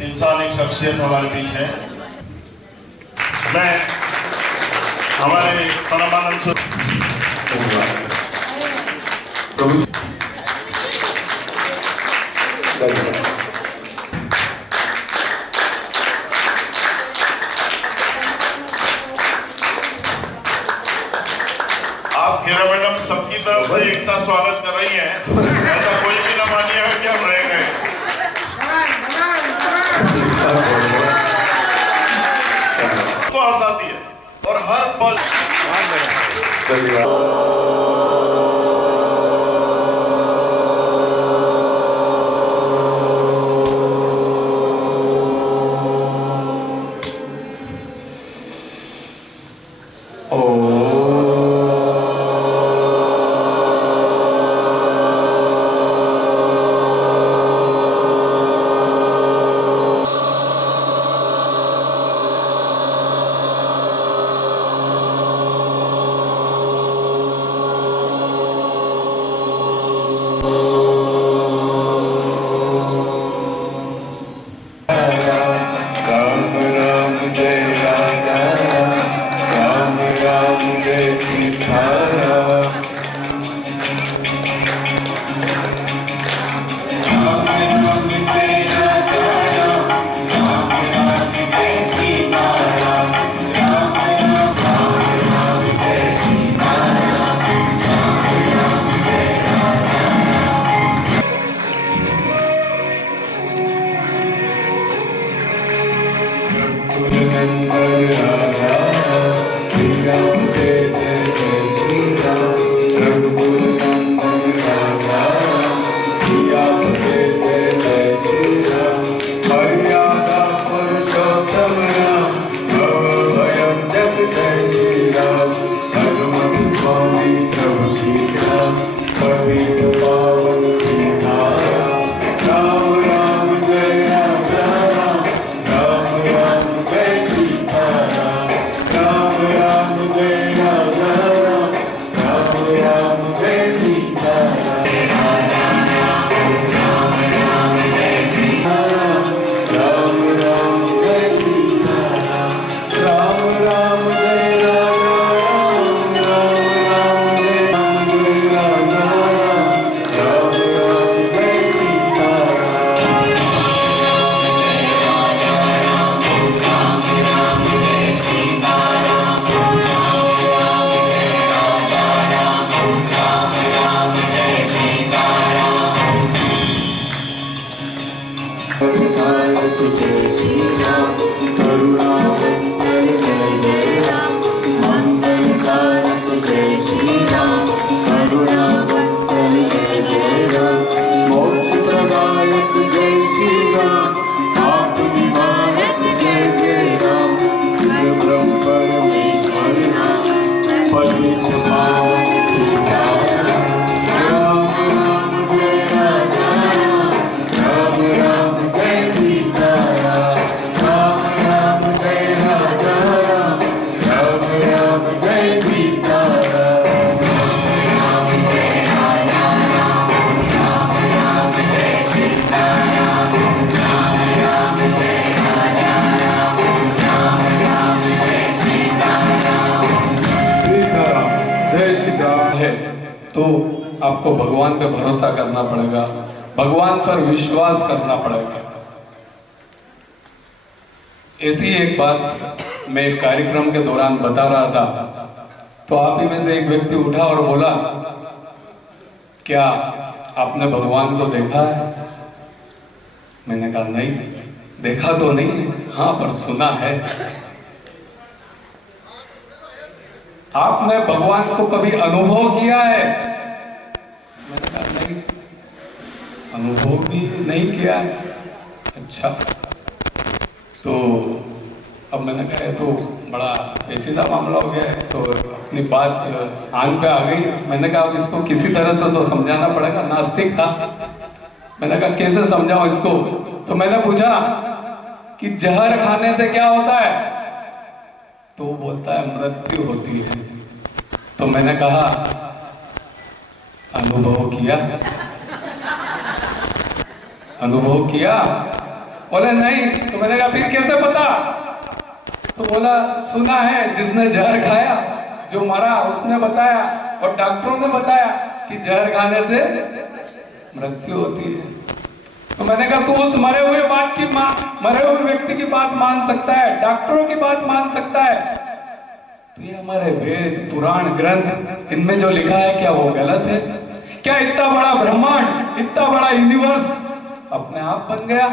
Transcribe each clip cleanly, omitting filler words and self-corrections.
इंसान एक शख्सियत हमारे बीच है। मैं हमारे परमानंद से आप घेरा मैडम सबकी तरफ से एक साथ स्वागत कर रही हैं, ऐसा कोई भी ना मानिएगा कि हम रह गए। को हंसाती है और हर पल तो आपको भगवान पे भरोसा करना पड़ेगा, भगवान पर विश्वास करना पड़ेगा। ऐसी एक बात मैं एक कार्यक्रम के दौरान बता रहा था, तो आप ही में से एक व्यक्ति उठा और बोला, क्या आपने भगवान को देखा है? मैंने कहा नहीं, देखा तो नहीं, हाँ पर सुना है। आपने भगवान को कभी अनुभव किया है? मैंने कहा नहीं, अनुभव भी नहीं किया है। अच्छा, तो अब मैंने कहा तो बड़ा पेचीदा मामला हो गया है, तो अपनी बात आंग पे आ गई। मैंने कहा अब इसको किसी तरह तो समझाना पड़ेगा। नास्तिक था, मैंने कहा कैसे समझाऊं इसको? तो मैंने पूछा कि जहर खाने से क्या होता है? तो वो बोलता है मृत्यु होती है। तो मैंने कहा अनुभव किया? अनुभव किया? बोले नहीं। तो मैंने कहा फिर कैसे पता? तो बोला सुना है, जिसने जहर खाया, जो मरा उसने बताया, और डॉक्टरों ने बताया कि जहर खाने से मृत्यु होती है। तो मैंने कहा तू उस मरे हुए व्यक्ति की बात मान सकता है, डॉक्टरों की बात मान सकता है, तो ये हमारे वेद पुराण ग्रंथ इनमें जो लिखा है क्या वो गलत है? क्या इतना बड़ा ब्रह्मांड, इतना बड़ा यूनिवर्स अपने आप बन गया?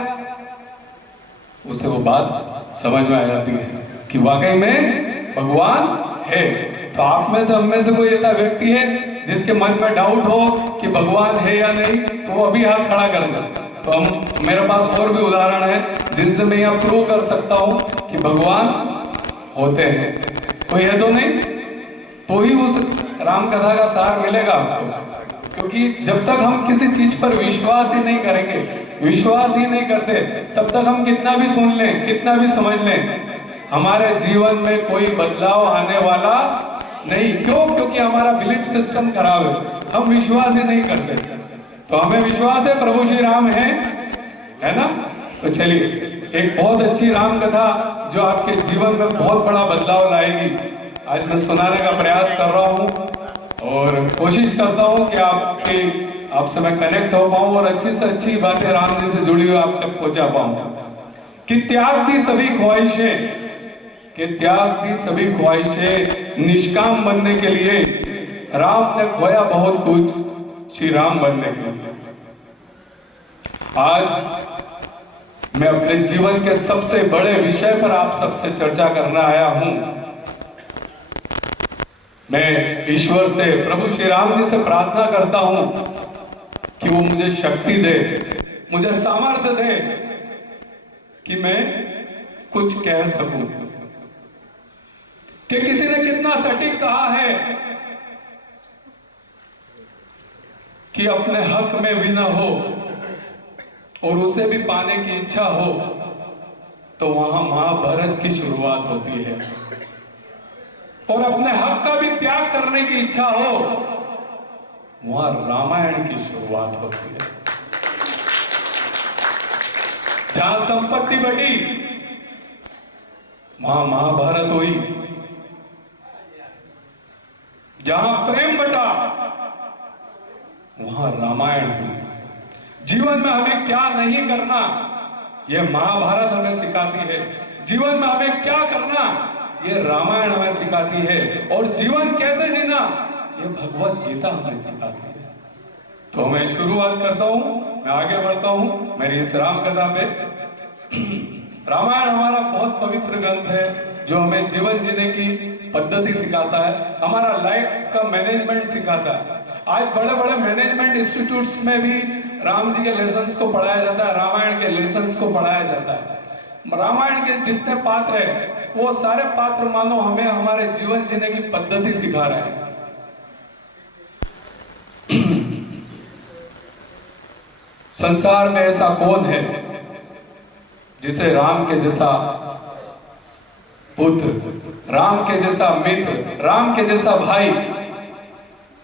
उसे वो बात समझ में आ जाती है कि वाकई में भगवान है। तो आप में से, हम में से कोई ऐसा व्यक्ति है जिसके मन में डाउट हो कि भगवान है या नहीं, तो वो अभी हाथ खड़ा कर दे। तो मेरे पास और भी उदाहरण है जिनसे मैं यह प्रूव कर सकता हूं कि भगवान होते हैं। कोई है तो नहीं? तो ही उस राम कथा का सार मिलेगा आपको। क्योंकि जब तक हम किसी चीज पर विश्वास ही नहीं करेंगे, विश्वास ही नहीं करते, तब तक हम कितना भी सुन लें, कितना भी समझ लें, हमारे जीवन में कोई बदलाव आने वाला नहीं। क्यों? क्योंकि हमारा बिलीफ सिस्टम खराब है, हम विश्वास ही नहीं करते। तो हमें विश्वास है प्रभु श्री राम है ना? तो चलिए, एक बहुत अच्छी राम कथा जो आपके जीवन में बहुत बड़ा बदलाव लाएगी, आज मैं सुनाने का प्रयास कर रहा हूं और कोशिश करता हूं कि आपसे मैं कनेक्ट हो पाऊं और अच्छी से अच्छी बातें राम जी से जुड़ी हुई आप तक पहुंचा पाऊं। कि त्याग दी सभी ख्वाहिशें, कि त्याग दी सभी ख्वाहिशें निष्काम बनने के लिए राम ने खोया बहुत कुछ श्री राम बनने के लिए। आज मैं अपने जीवन के सबसे बड़े विषय पर आप सबसे चर्चा करने आया हूं। मैं ईश्वर से, प्रभु श्री राम जी से प्रार्थना करता हूं कि वो मुझे शक्ति दे, मुझे सामर्थ्य दे कि मैं कुछ कह सकूं। कि किसी ने कितना सटीक कहा है कि अपने हक में भी ना हो और उसे भी पाने की इच्छा हो तो वहां महाभारत की शुरुआत होती है, और अपने हक का भी त्याग करने की इच्छा हो वहां रामायण की शुरुआत होती है। जहां संपत्ति बढ़ी वहां महाभारत हुई, जहां प्रेम बटा वहां रामायण हुई। जीवन में हमें क्या नहीं करना यह महाभारत हमें सिखाती है, जीवन में हमें क्या करना ये रामायण हमें सिखाती है, और जीवन कैसे जीना ये भगवत गीता हमें सिखाती है। तो मैं शुरुआत करता हूं, मैं आगे बढ़ता हूं मेरी इस राम कथा पे। रामायण हमारा बहुत पवित्र ग्रंथ है जो हमें जीवन जीने की पद्धति सिखाता है, हमारा लाइफ का मैनेजमेंट सिखाता है। आज बड़े बड़े मैनेजमेंट इंस्टीट्यूट्स में भी राम जी के लेसन्स को पढ़ाया जाता है, रामायण के लेसन्स को पढ़ाया जाता है। रामायण के जितने पात्र हैं वो सारे पात्र मानो हमें हमारे जीवन जीने की पद्धति सिखा रहे हैं। संसार में ऐसा कौन है जिसे राम के जैसा पुत्र, राम के जैसा मित्र, राम के जैसा भाई,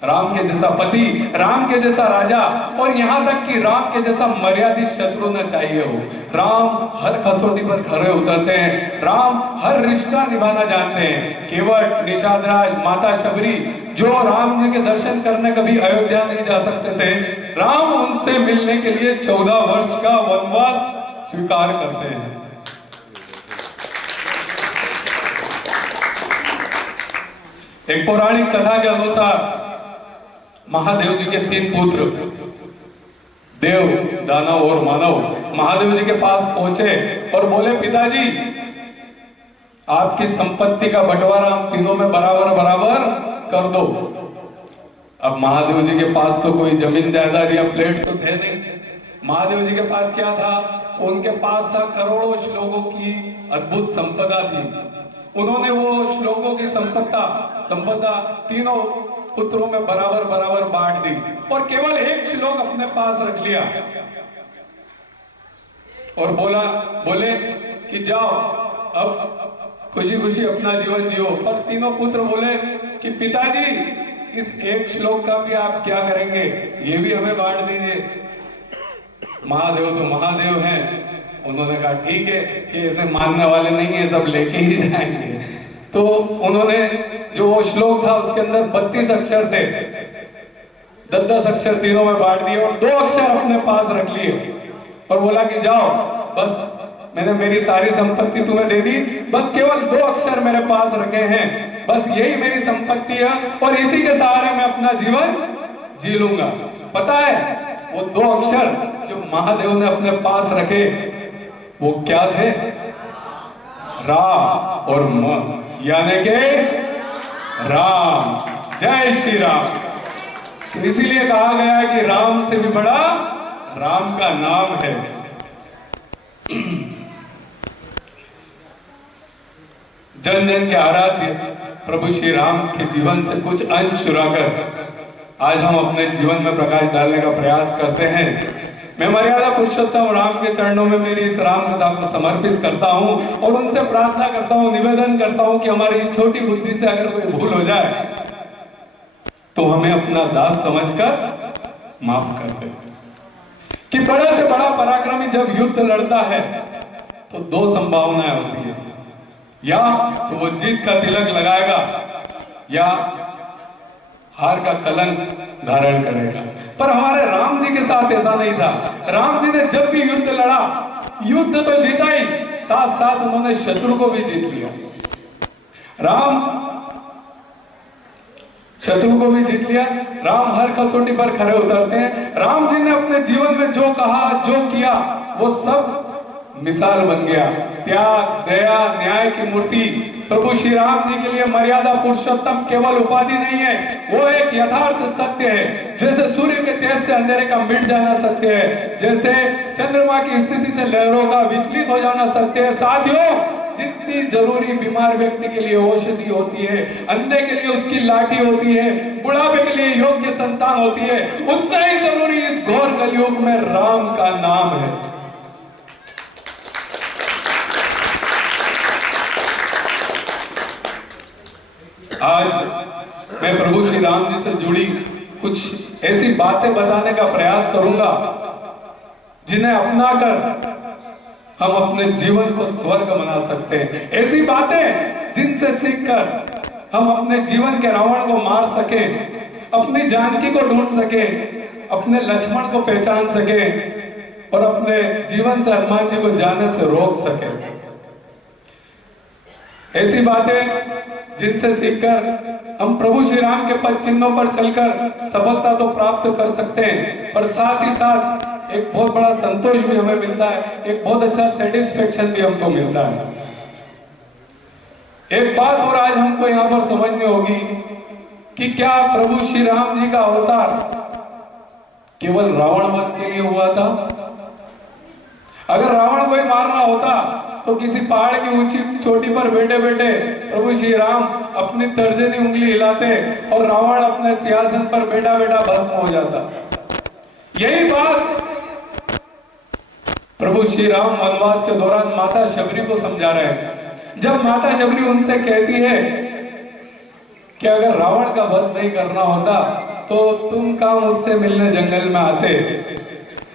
राम के जैसा पति, राम के जैसा राजा, और यहां तक कि राम के जैसा मर्यादित शत्रु न चाहिए हो। राम हर कसौटी पर खरे उतरते हैं, राम हर रिश्ता निभाना जानते हैं। केवट, निषादराज, माता शबरी जो राम जी के दर्शन करने कभी अयोध्या नहीं जा सकते थे, राम उनसे मिलने के लिए 14 वर्ष का वनवास स्वीकार करते हैं। एक पौराणिक कथा के अनुसार महादेव जी के 3 पुत्र, देव, दानव और मानव, महादेव जी के पास पहुंचे और बोले पिताजी आपकी संपत्ति का बंटवारा हम तीनों में बराबर बराबर कर दो। अब महादेव जी के पास तो कोई जमीन जायदाद या फ्लैट तो थे नहीं। महादेव जी के पास क्या था? तो उनके पास था करोड़ों श्लोकों की अद्भुत संपदा थी। उन्होंने वो श्लोकों की संपदा तीनों पुत्रों में बराबर बराबर बांट दी और केवल एक श्लोक अपने पास रख लिया और बोले कि जाओ अब खुशी खुशी अपना जीवन जियो। पर तीनों पुत्र बोले कि पिताजी इस एक श्लोक का भी आप क्या करेंगे, ये भी हमें बांट दीजिए। महादेव तो महादेव हैं, उन्होंने कहा ठीक है, ये ऐसे मानने वाले नहीं है, सब लेके ही जाएंगे। तो उन्होंने जो वो श्लोक था उसके अंदर 32 अक्षर थे, 10-10 अक्षर तीनों में बांट दिए और 2 अक्षर अपने पास रख लिए और बोला कि जाओ, बस मैंने मेरी सारी संपत्ति तुम्हें दे दी, बस केवल 2 अक्षर मेरे पास रखे हैं, बस यही मेरी संपत्ति है और इसी के सहारे मैं अपना जीवन जी लूंगा। पता है वो 2 अक्षर जो महादेव ने अपने पास रखे वो क्या थे? रा और म, यानी के राम। जय श्री राम। तो इसीलिए कहा गया है कि राम से भी बड़ा राम का नाम है। जन जन के आराध्य प्रभु श्री राम के जीवन से कुछ अंश चुराकर आज हम अपने जीवन में प्रकाश डालने का प्रयास करते हैं। मैं मर्यादा पुरुषोत्तम राम के चरणों में मेरी इस राम कथा को समर्पित करता हूं और उनसे प्रार्थना करता हूं, निवेदन करता हूं कि हमारी छोटी बुद्धि से अगर कोई भूल हो जाए तो हमें अपना दास समझकर माफ कर दे। कि बड़े से बड़ा पराक्रमी जब युद्ध लड़ता है तो 2 संभावनाएं होती है, या तो वो जीत का तिलक लगाएगा या हार का कलंक धारण करेगा। पर हमारे राम जी के साथ ऐसा नहीं था। राम जी ने जब भी युद्ध लड़ा, युद्ध तो जीता ही, साथ साथ उन्होंने शत्रु को भी जीत लिया। राम शत्रु को भी जीत लिया। राम हर कसौटी पर खरे उतरते हैं। राम जी ने अपने जीवन में जो कहा, जो किया, वो सब मिसाल बन गया। त्याग, दया, न्याय की मूर्ति प्रभु श्री राम जी के लिए मर्यादा पुरुषोत्तम केवल उपाधि नहीं है, वो एक यथार्थ सत्य है। जैसे सूर्य के तेज से अंधेरे का मिट जाना सत्य है, जैसे चंद्रमा की स्थिति से लहरों का विचलित हो जाना सत्य है। साथियों, जितनी जरूरी बीमार व्यक्ति के लिए औषधि होती है, अंधे के लिए उसकी लाठी होती है, बुढ़ापे के लिए योग्य संतान होती है, उतना ही जरूरी इस घोर कलयुग में राम का नाम है। आज मैं प्रभु श्री राम जी से जुड़ी कुछ ऐसी बातें बताने का प्रयास करूंगा जिन्हें अपनाकर हम अपने जीवन को स्वर्ग बना सकते हैं। ऐसी बातें जिनसे सीखकर हम अपने जीवन के रावण को मार सके, अपनी जानकी को ढूंढ सके, अपने लक्ष्मण को पहचान सके और अपने जीवन से हनुमान जी को जाने से रोक सके। ऐसी बातें जिनसे सीखकर हम प्रभु श्री राम के पद चिन्हों पर चलकर सफलता तो प्राप्त कर सकते हैं, पर साथ ही साथ एक बहुत बड़ा संतोष भी हमें मिलता है, एक बहुत अच्छा सेटिस्फेक्शन भी हमको मिलता है। एक बात और आज हमको यहाँ पर समझनी होगी कि क्या प्रभु श्री राम जी का अवतार केवल रावण वध के लिए हुआ था? अगर रावण को ही मारना होता तो किसी पहाड़ की ऊंची चोटी पर बैठे बैठे प्रभु श्री राम अपनी तर्जनी उंगली हिलाते और रावण अपने सिंहासन पर बैठा बैठा भस्म हो जाता। यही बात प्रभु श्री राम वनवास के दौरान माता शबरी को समझा रहे हैं। जब माता शबरी उनसे कहती है कि अगर रावण का वध नहीं करना होता तो तुम काम उससे मिलने जंगल में आते,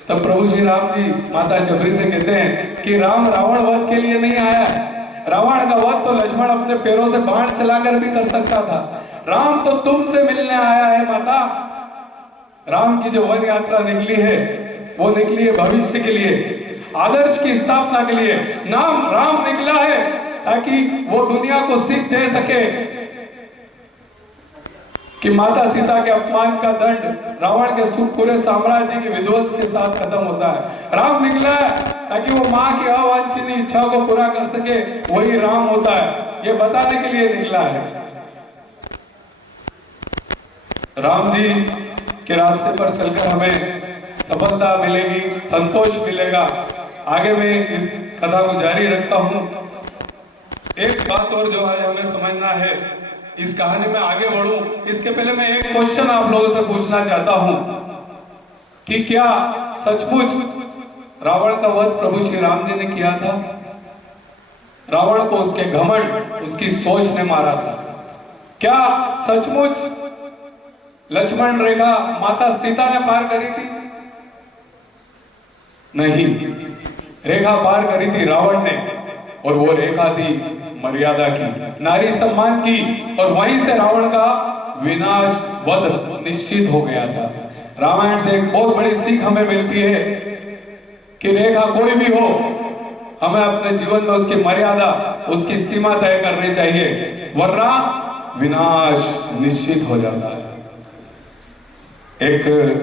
तब प्रभु श्री राम जी माता शबरी से कहते हैं कि राम रावण वध के लिए नहीं आया है। रावण का वध तो लक्ष्मण अपने पैरों से बाण चलाकर भी कर सकता था। राम तो तुमसे मिलने आया है माता। राम की जो वन यात्रा निकली है वो निकली है भविष्य के लिए, आदर्श की स्थापना के लिए। नाम राम निकला है ताकि वो दुनिया को सीख दे सके कि माता सीता के अपमान का दंड रावण के पूरे साम्राज्य के विध्वंस के साथ खत्म होता है। राम निकला है ताकि वो माँ की अवांछनीय इच्छा को पूरा कर सके, वही राम होता है, ये बताने के लिए निकला है। राम जी के रास्ते पर चलकर हमें सफलता मिलेगी, संतोष मिलेगा। आगे मैं इस कथा को जारी रखता हूं। एक बात और जो आज हमें समझना है, इस कहानी में आगे बढ़ूं इसके पहले मैं एक क्वेश्चन आप लोगों से पूछना चाहता हूं कि क्या सचमुच रावण का वध प्रभु श्री राम जी ने किया था? रावण को उसके घमंड, उसकी सोच ने मारा था। क्या सचमुच लक्ष्मण रेखा माता सीता ने पार करी थी? नहीं, रेखा पार करी थी रावण ने, और वो रेखा थी मर्यादा की, नारी सम्मान की, और वहीं से रावण का विनाश वध निश्चित हो गया था। रामायण से एक बहुत बड़ी सीख हमें मिलती है कि रेखा कोई भी हो, हमें अपने जीवन में उसकी मर्यादा, उसकी सीमा तय करनी चाहिए, वरना विनाश निश्चित हो जाता है। एक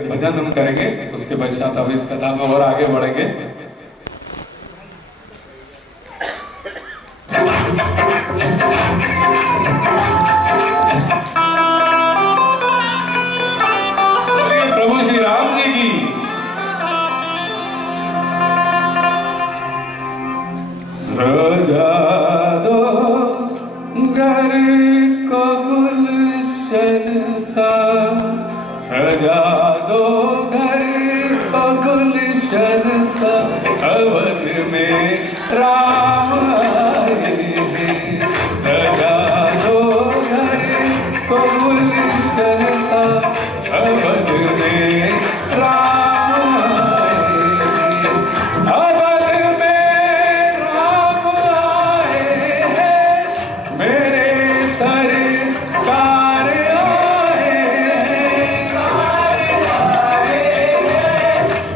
भजन हम करेंगे, उसके पश्चात अब इस कथा में और आगे बढ़ेंगे। प्रभु श्री राम जी की सजा दो घर को गुलशन सा, सजा दो घर को गुलशन सा, अवध में राम आए हैं। सजा दो घर को गुलशन सा, अवध में राम आए हैं। अवध में राम आए हैं, मेरे सरकार आए हैं।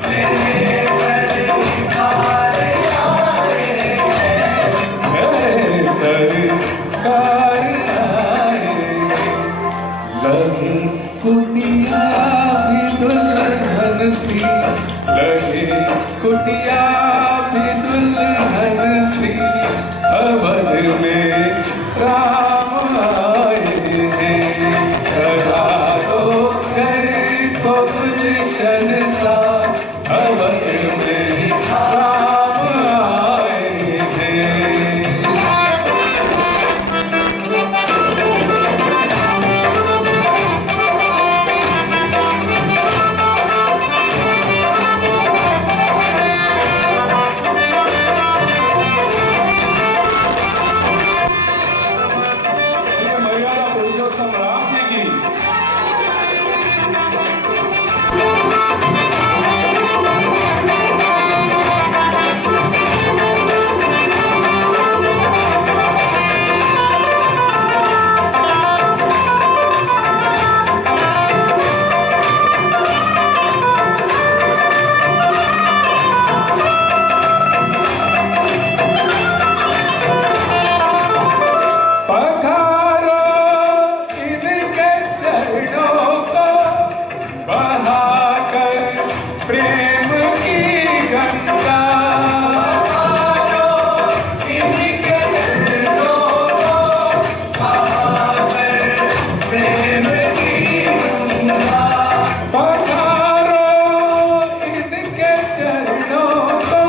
मेरे सरकार आए हैं। लगे कुटिया भी दुल्हन सी, लगे कुटिया भी दुल्हन सी, अवध में राम आए हैं। सजा दो घर को गुलशन सा, अवध में राम आए हैं। मर्यादा पुरुषोत्तम राम जी की। पखारो इनके चरणों को, बहाकर प्रेम की गंगा। पखारो इनके चरणों को, बहाकर प्रेम की गंगा। पखारो इनके चरणों को,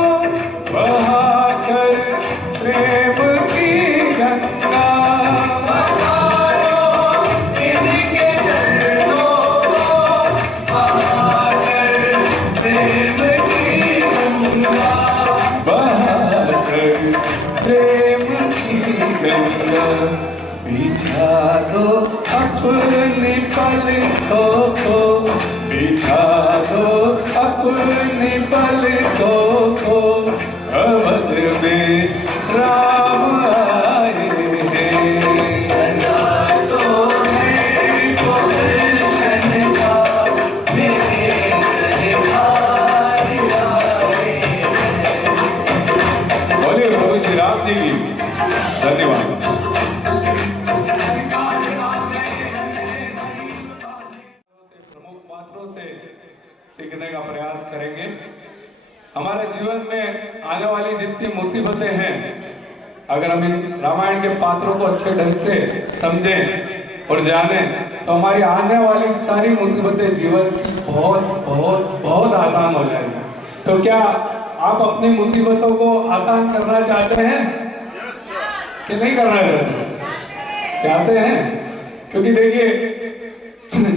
बहाकर प्रेम की गंगा। प्रेम की गंगा बिछा दो अपनी पलकों को, बिछा दो अपनी पलकों को, अवध में राम आए हैं। सजा दो घर को गुलशन सा, मेरे सरकार आए हैं। बोलिए प्रभु श्री राम जी की। धन्यवाद। प्रमुख पात्रों से सीखने का प्रयास करेंगे। हमारे जीवन में आने वाली जितनी मुसीबतें हैं, अगर हम इन रामायण के पात्रों को अच्छे ढंग से समझें और जानें, तो हमारी आने वाली सारी मुसीबतें जीवन की बहुत बहुत बहुत आसान हो जाएगी। तो क्या आप अपनी मुसीबतों को आसान करना चाहते हैं कि नहीं करना चाहते हैं? क्योंकि देखिए,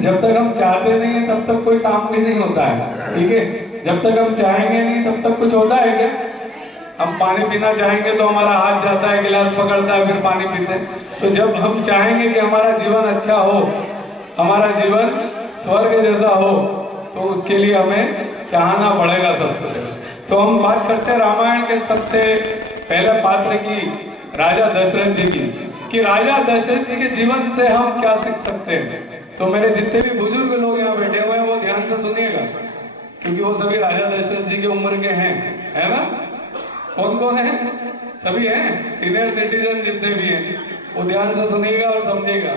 जब तक हम चाहते नहीं हैं तब तक कोई काम भी नहीं होता है, ठीक है? जब तक हम चाहेंगे नहीं तब तक कुछ होता है क्या? हम पानी पीना चाहेंगे तो हमारा हाथ जाता है, गिलास पकड़ता है, फिर पानी पीते हैं। तो जब हम चाहेंगे कि हमारा जीवन अच्छा हो, हमारा जीवन स्वर्ग जैसा हो, तो उसके लिए हमें चाहना पड़ेगा सबसे पहले। तो हम बात करते हैं रामायण के सबसे पहले पात्र की, राजा दशरथ जी की, कि राजा दशरथ जी के जीवन से हम क्या सीख सकते हैं। तो मेरे जितने भी बुजुर्ग लोग यहाँ बैठे हुए हैं वो ध्यान से सुनिएगा, क्योंकि वो सभी राजा दशरथ जी की उम्र के हैं, है ना? कौन कौन है? सभी हैं, सीनियर सिटीजन जितने भी हैं, वो ध्यान से सुनिएगा और समझिएगा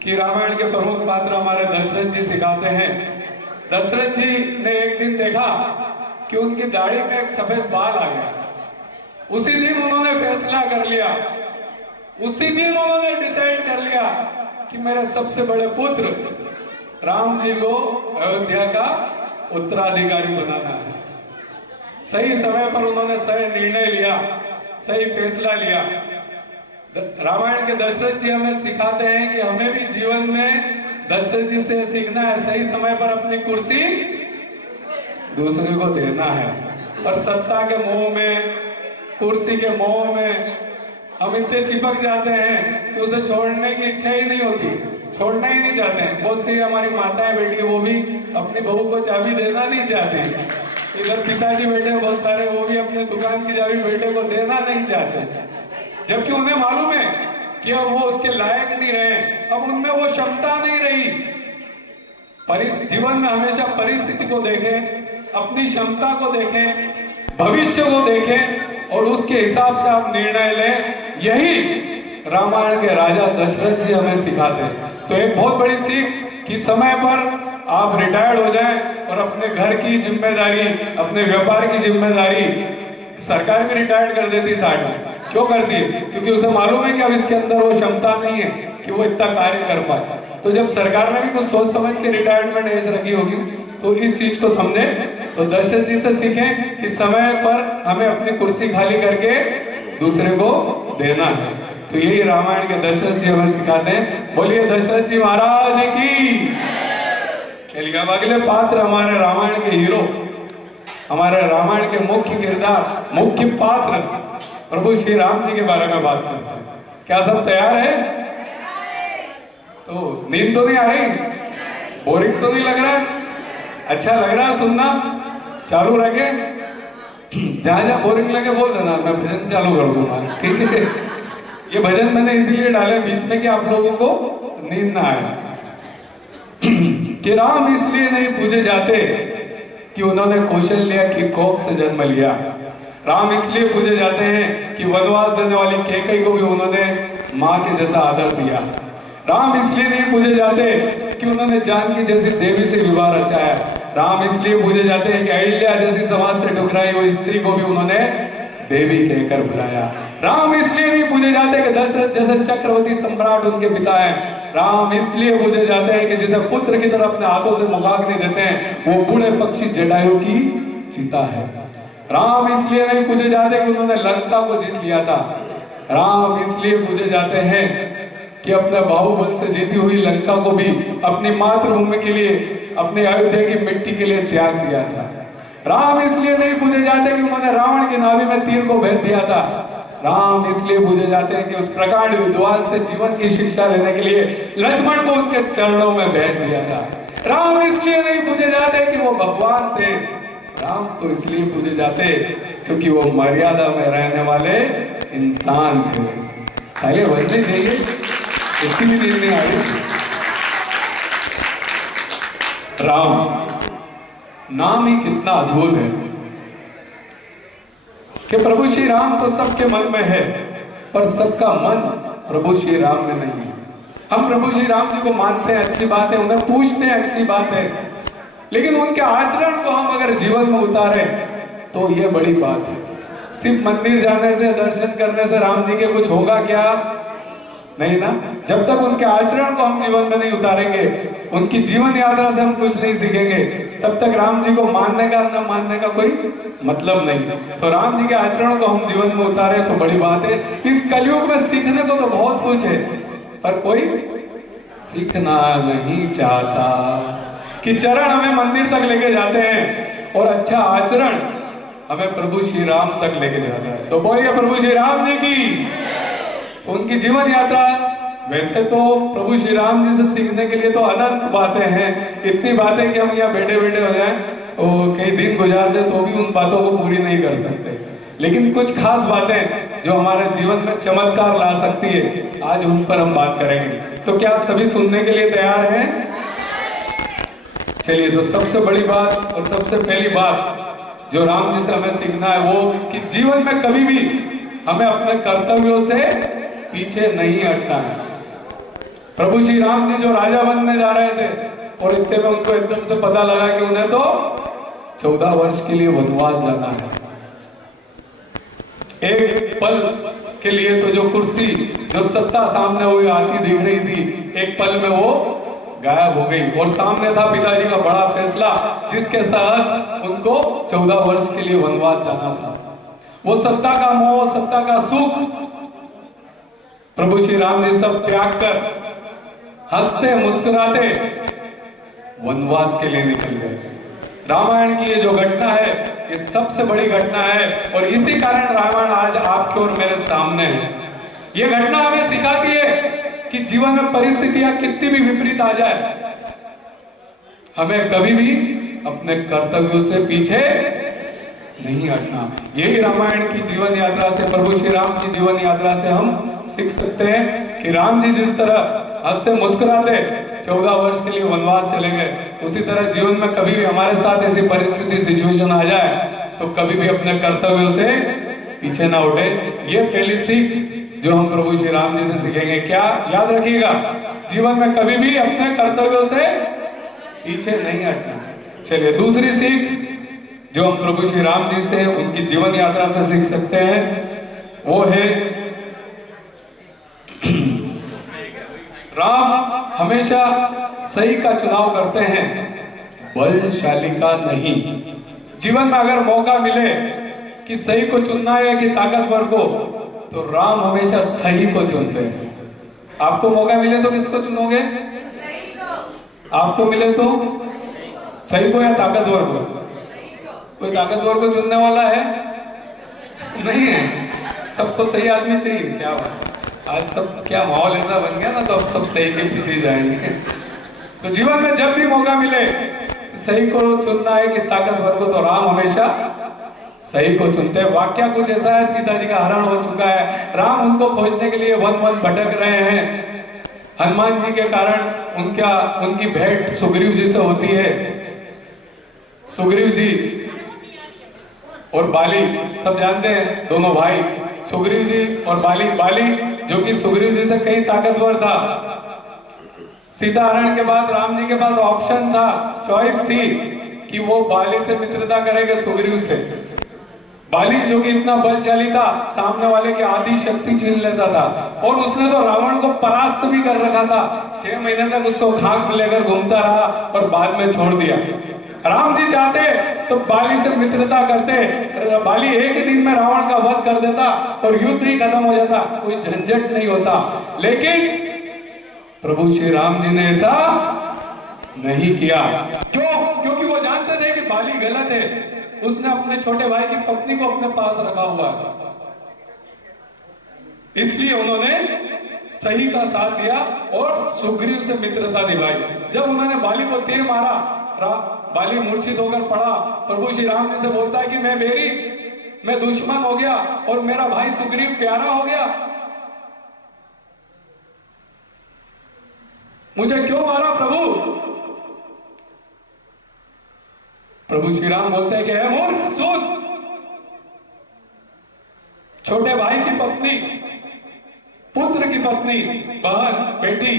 कि रामायण के प्रमुख पात्र हमारे दशरथ जी सिखाते हैं। दशरथ जी ने एक दिन देखा कि उनकी दाढ़ी में एक सफेद बाल आ गया। उसी दिन उन्होंने फैसला कर लिया, उसी दिन उन्होंने डिसाइड कर लिया कि मेरे सबसे बड़े पुत्र राम जी को अयोध्या का उत्तराधिकारी बनाना है। सही समय पर उन्होंने सही निर्णय लिया, सही फैसला लिया। रामायण के दशरथ जी हमें सिखाते हैं कि हमें भी जीवन में दशरथ जी से सीखना है, सही समय पर अपनी कुर्सी दूसरे को देना है। और सत्ता के मोह में, कुर्सी के मोह में हम इतने चिपक जाते हैं कि उसे छोड़ने की इच्छा ही नहीं होती, छोड़ना ही नहीं चाहते हैं। बहुत सी हमारी माताएं बेटी वो भी अपनी बहू को चाबी देना नहीं चाहती। इधर पिताजी बैठे हैं बहुत सारे, वो भी अपने दुकान की चाबी बेटे को देना नहीं चाहते, जबकि उन्हें मालूम है कि अब वो उसके लायक नहीं रहे, अब उनमें वो क्षमता नहीं रही। जीवन में हमेशा परिस्थिति को देखें, अपनी क्षमता को देखें, भविष्य को देखें और उसके हिसाब से आप निर्णय लें। यही रामायण के राजा दशरथ जी हमें सिखाते हैं। तो एक बहुत बड़ी सीख कि समय पर आप रिटायर्ड हो जाएं और अपने घर की जिम्मेदारी, अपने व्यापार की जिम्मेदारी, सरकार भी रिटायर्ड कर देती 60 में। क्यों करती है? क्योंकि उसे मालूम है कि अब इसके अंदर वो क्षमता नहीं है कि वो इतना कार्य कर पाए। तो जब सरकार ने भी कुछ सोच समझ के रिटायरमेंट एज रखी होगी, तो इस चीज को समझे। तो दशरथ जी से सीखें कि समय पर हमें अपनी कुर्सी खाली करके दूसरे को देना है। तो यही रामायण के दशरथ जी हमें सिखाते हैं। बोलिए दशरथ जी महाराज की। चलिए अब अगले पात्र हमारे रामायण के हीरो, हमारे रामायण के मुख्य किरदार, मुख्य पात्र प्रभु श्री राम जी के बारे में बात करते हैं। क्या सब तैयार है? तो नींद तो नहीं आ रही? बोरिंग तो नहीं लग रहा? अच्छा लग रहा है सुनना? चालू रखे, जहां जहां बोरिंग लगे बोल देना, मैं भजन चालू कर दूंगा, ठीक है? ये भजन मैंने इसीलिए डाले बीच में कि आप लोगों को नींद ना आए। कि राम इसलिए नहीं पूजे जाते कि उन्होंने कौशल्या की कोख से जन्म लिया। राम इसलिए पूजे जाते हैं कि वनवास देने वाली कैकेयी को भी उन्होंने मां के जैसा आदर दिया। राम इसलिए नहीं पूजे जाते कि उन्होंने जानकी जैसी देवी से विवाह रचाया। राम इसलिए पूजे जाते हैं कि अहिल्या जैसी समाज से टकराई हुई स्त्री को भी उन्होंने देवी कहकर बुलाया। राम इसलिए नहीं पूजे जाते कि दशरथ जैसे चक्रवर्ती सम्राट उनके पिता हैं। राम इसलिए पूजे जाते हैं कि जैसे पुत्र की तरह अपने हाथों से मुखाग्नि देते हैं, वो बूढ़े पक्षी जटायु की चिता है। राम इसलिए नहीं पूजे जाते कि उन्होंने लंका को जीत लिया था। राम इसलिए पूजे जाते हैं कि अपने बाहुबल से जीती हुई लंका को भी अपनी मातृभूमि के लिए, अपने अयोध्या की मिट्टी के लिए त्याग दिया था। राम इसलिए नहीं पूजे जाते कि उन्होंने रावण की नाभि में तीर को भेद दिया था। राम इसलिए पूजे जाते हैं कि उस प्रकांड विद्वान से जीवन की शिक्षा लेने के लिए लक्ष्मण को उनके चरणों में भेज दिया था। राम इसलिए नहीं पूजे जाते कि वो भगवान थे। राम तो इसलिए पूजे जाते क्योंकि वो मर्यादा में रहने वाले इंसान थे। पहले वही चाहिए, इसकी भी नींद नहीं आ रही। राम नाम ही कितना अद्भुत है कि प्रभु श्री राम तो सबके मन में है, पर सबका मन प्रभु श्री राम में नहीं है। हम प्रभु श्री राम जी को मानते हैं, अच्छी बात है, उन्हें पूछते हैं, अच्छी बात है, लेकिन उनके आचरण को हम अगर जीवन में उतारे तो ये बड़ी बात है। सिर्फ मंदिर जाने से, दर्शन करने से राम जी के कुछ होगा क्या? नहीं ना। जब तक उनके आचरण को हम जीवन में नहीं उतारेंगे, उनकी जीवन यात्रा से हम कुछ नहीं सीखेंगे, तब तक राम जी को मानने का न मानने का कोई मतलब नहीं। तो राम जी के आचरण को हम जीवन में उतारे तो बड़ी बात है। इस कलयुग में सीखने को तो बहुत कुछ है, पर कोई सीखना नहीं चाहता। कि चरण हमें मंदिर तक लेके जाते हैं और अच्छा आचरण हमें प्रभु श्री राम तक लेके जाता है। तो बोलिए प्रभु श्री राम जी की। तो उनकी जीवन यात्रा, वैसे तो प्रभु श्री राम जी से सीखने के लिए तो अनंत बातें हैं, इतनी बातें कि हम यहाँ बैठे बैठे हो जाएं वो कई दिन गुजारते तो भी उन बातों को पूरी नहीं कर सकते, लेकिन कुछ खास बातें जो हमारे जीवन में चमत्कार ला सकती है, आज उन पर हम बात करेंगे। तो क्या सभी सुनने के लिए तैयार हैं? चलिए, तो सबसे बड़ी बात और सबसे पहली बात जो राम जी से हमें सीखना है वो कि जीवन में कभी भी हमें अपने कर्तव्यों से पीछे नहीं हटना है। प्रभु श्री राम जी जो राजा बनने जा रहे थे और इतने में उनको एकदम से पता लगा कि उन्हें तो 14 वर्ष के लिए वनवास जाना है। एक पल के लिए तो जो कुर्सी, जो सत्ता सामने हुई आती दिख रही थी, एक पल में वो गायब हो गई और सामने था पिताजी का बड़ा फैसला जिसके साथ उनको 14 वर्ष के लिए वनवास जाना था। वो सत्ता का मोह, सत्ता का सुख प्रभु श्री राम जी सब त्याग कर हंसते मुस्कुराते वनवास के लिए निकल गए। रामायण की ये जो घटना है ये सबसे बड़ी घटना है और इसी कारण रामायण आज आपके और मेरे सामने है। ये घटना हमें सिखाती है कि जीवन में परिस्थितियां कितनी भी विपरीत आ जाए, हमें कभी भी अपने कर्तव्यों से पीछे नहीं हटना। यही रामायण की जीवन यात्रा से, प्रभु श्री राम की जीवन यात्रा से हम सीख सकते हैं कि राम जी जिस तरह हंसते मुस्कुराते 14 वर्ष के लिए वनवास चले गए, उसी तरह जीवन में कभी भी हमारे साथ ऐसी परिस्थिति, सिचुएशन आ जाए तो कभी भी अपने कर्तव्यों से पीछे ना उठे। ये पहली सीख जो हम प्रभु श्री राम जी से सीखेंगे। क्या याद रखिएगा, जीवन में कभी भी अपने कर्तव्यों से पीछे नहीं हटना। चलिए, दूसरी सीख जो हम प्रभु श्री राम जी से, उनकी जीवन यात्रा से सीख सकते हैं वो है राम हमेशा सही का चुनाव करते हैं, बलशाली का नहीं। जीवन में अगर मौका मिले कि सही को चुनना है कि ताकतवर को, तो राम हमेशा सही को चुनते हैं। आपको मौका मिले तो किसको चुनोगे? आपको मिले तो सही को या ताकतवर को? कोई ताकतवर को चुनने वाला है? नहीं है। सबको सही आदमी चाहिए। क्या बात, आज सब क्या माहौल ऐसा बन गया ना, तो अब सब सही के पीछे जाएंगे। तो जीवन में जब भी मौका मिले सही को चुनना है कि ताकतवर को, तो राम हमेशा सही को चुनते हैं। वाक्य कुछ ऐसा है, सीता जी का हरण हो चुका है, राम उनको खोजने के लिए वन वन भटक रहे हैं। हनुमान जी के कारण उनकी भेंट सुग्रीव जी से होती है। सुग्रीव जी और बाली सब जानते हैं, दोनों भाई सुग्रीव जी और बाली जो कि सुग्रीव जी से कहीं ताकतवर था। सीता हरण के बाद राम जी के पास ऑप्शन था, चॉइस थी कि वो बाली से मित्रता करेंगे सुग्रीव से। बाली जो कि इतना बलशाली था, सामने वाले की आधी शक्ति छीन लेता था और उसने तो रावण को परास्त भी कर रखा था। 6 महीने तक उसको खाक में लेकर घूमता रहा और बाद में छोड़ दिया। राम जी चाहते तो बाली से मित्रता करते, बाली एक ही दिन में रावण का वध कर देता और युद्ध ही खत्म हो जाता, कोई झंझट नहीं होता। लेकिन प्रभु श्री राम जी ने ऐसा नहीं किया। क्यों? क्योंकि वो जानते थे कि बाली गलत है। उसने अपने छोटे भाई की पत्नी को अपने पास रखा हुआ है, इसलिए उन्होंने सही का साथ दिया और सुग्रीव से मित्रता निभाई। जब उन्होंने बाली को तीर मारा, बाली मूर्छित होकर पड़ा। प्रभु श्री राम जी से बोलता है कि मैं दुश्मन हो गया और मेरा भाई सुग्रीव प्यारा हो गया, मुझे क्यों मारा प्रभु? प्रभु श्री राम बोलते हैं कि हे मूर्ख सुन, छोटे भाई की पत्नी, पुत्र की पत्नी, बहन, बेटी,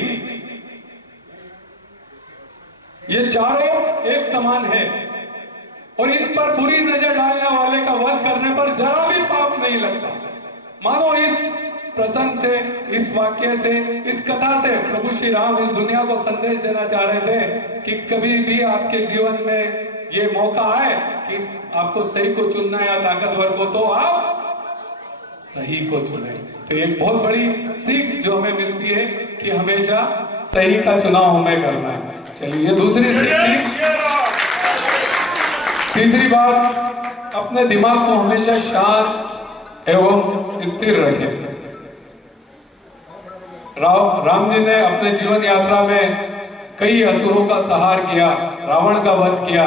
ये चारों एक समान है और इन पर बुरी नजर डालने वाले का वध करने पर जरा भी पाप नहीं लगता। मानो इस प्रसंग से, इस वाक्य से, इस कथा से प्रभु श्री राम इस दुनिया को संदेश देना चाह रहे थे कि कभी भी आपके जीवन में ये मौका आए कि आपको सही को चुनना है या ताकतवर को, तो आप सही को चुने। तो एक बहुत बड़ी सीख जो हमें मिलती है कि हमेशा सही का चुनाव हमें करना है। चलिए, दूसरी सीख। तीसरी बात, अपने दिमाग को हमेशा शांत एवं स्थिर रखें। राम जी ने अपने जीवन यात्रा में कई असुरों का संहार किया, रावण का वध किया,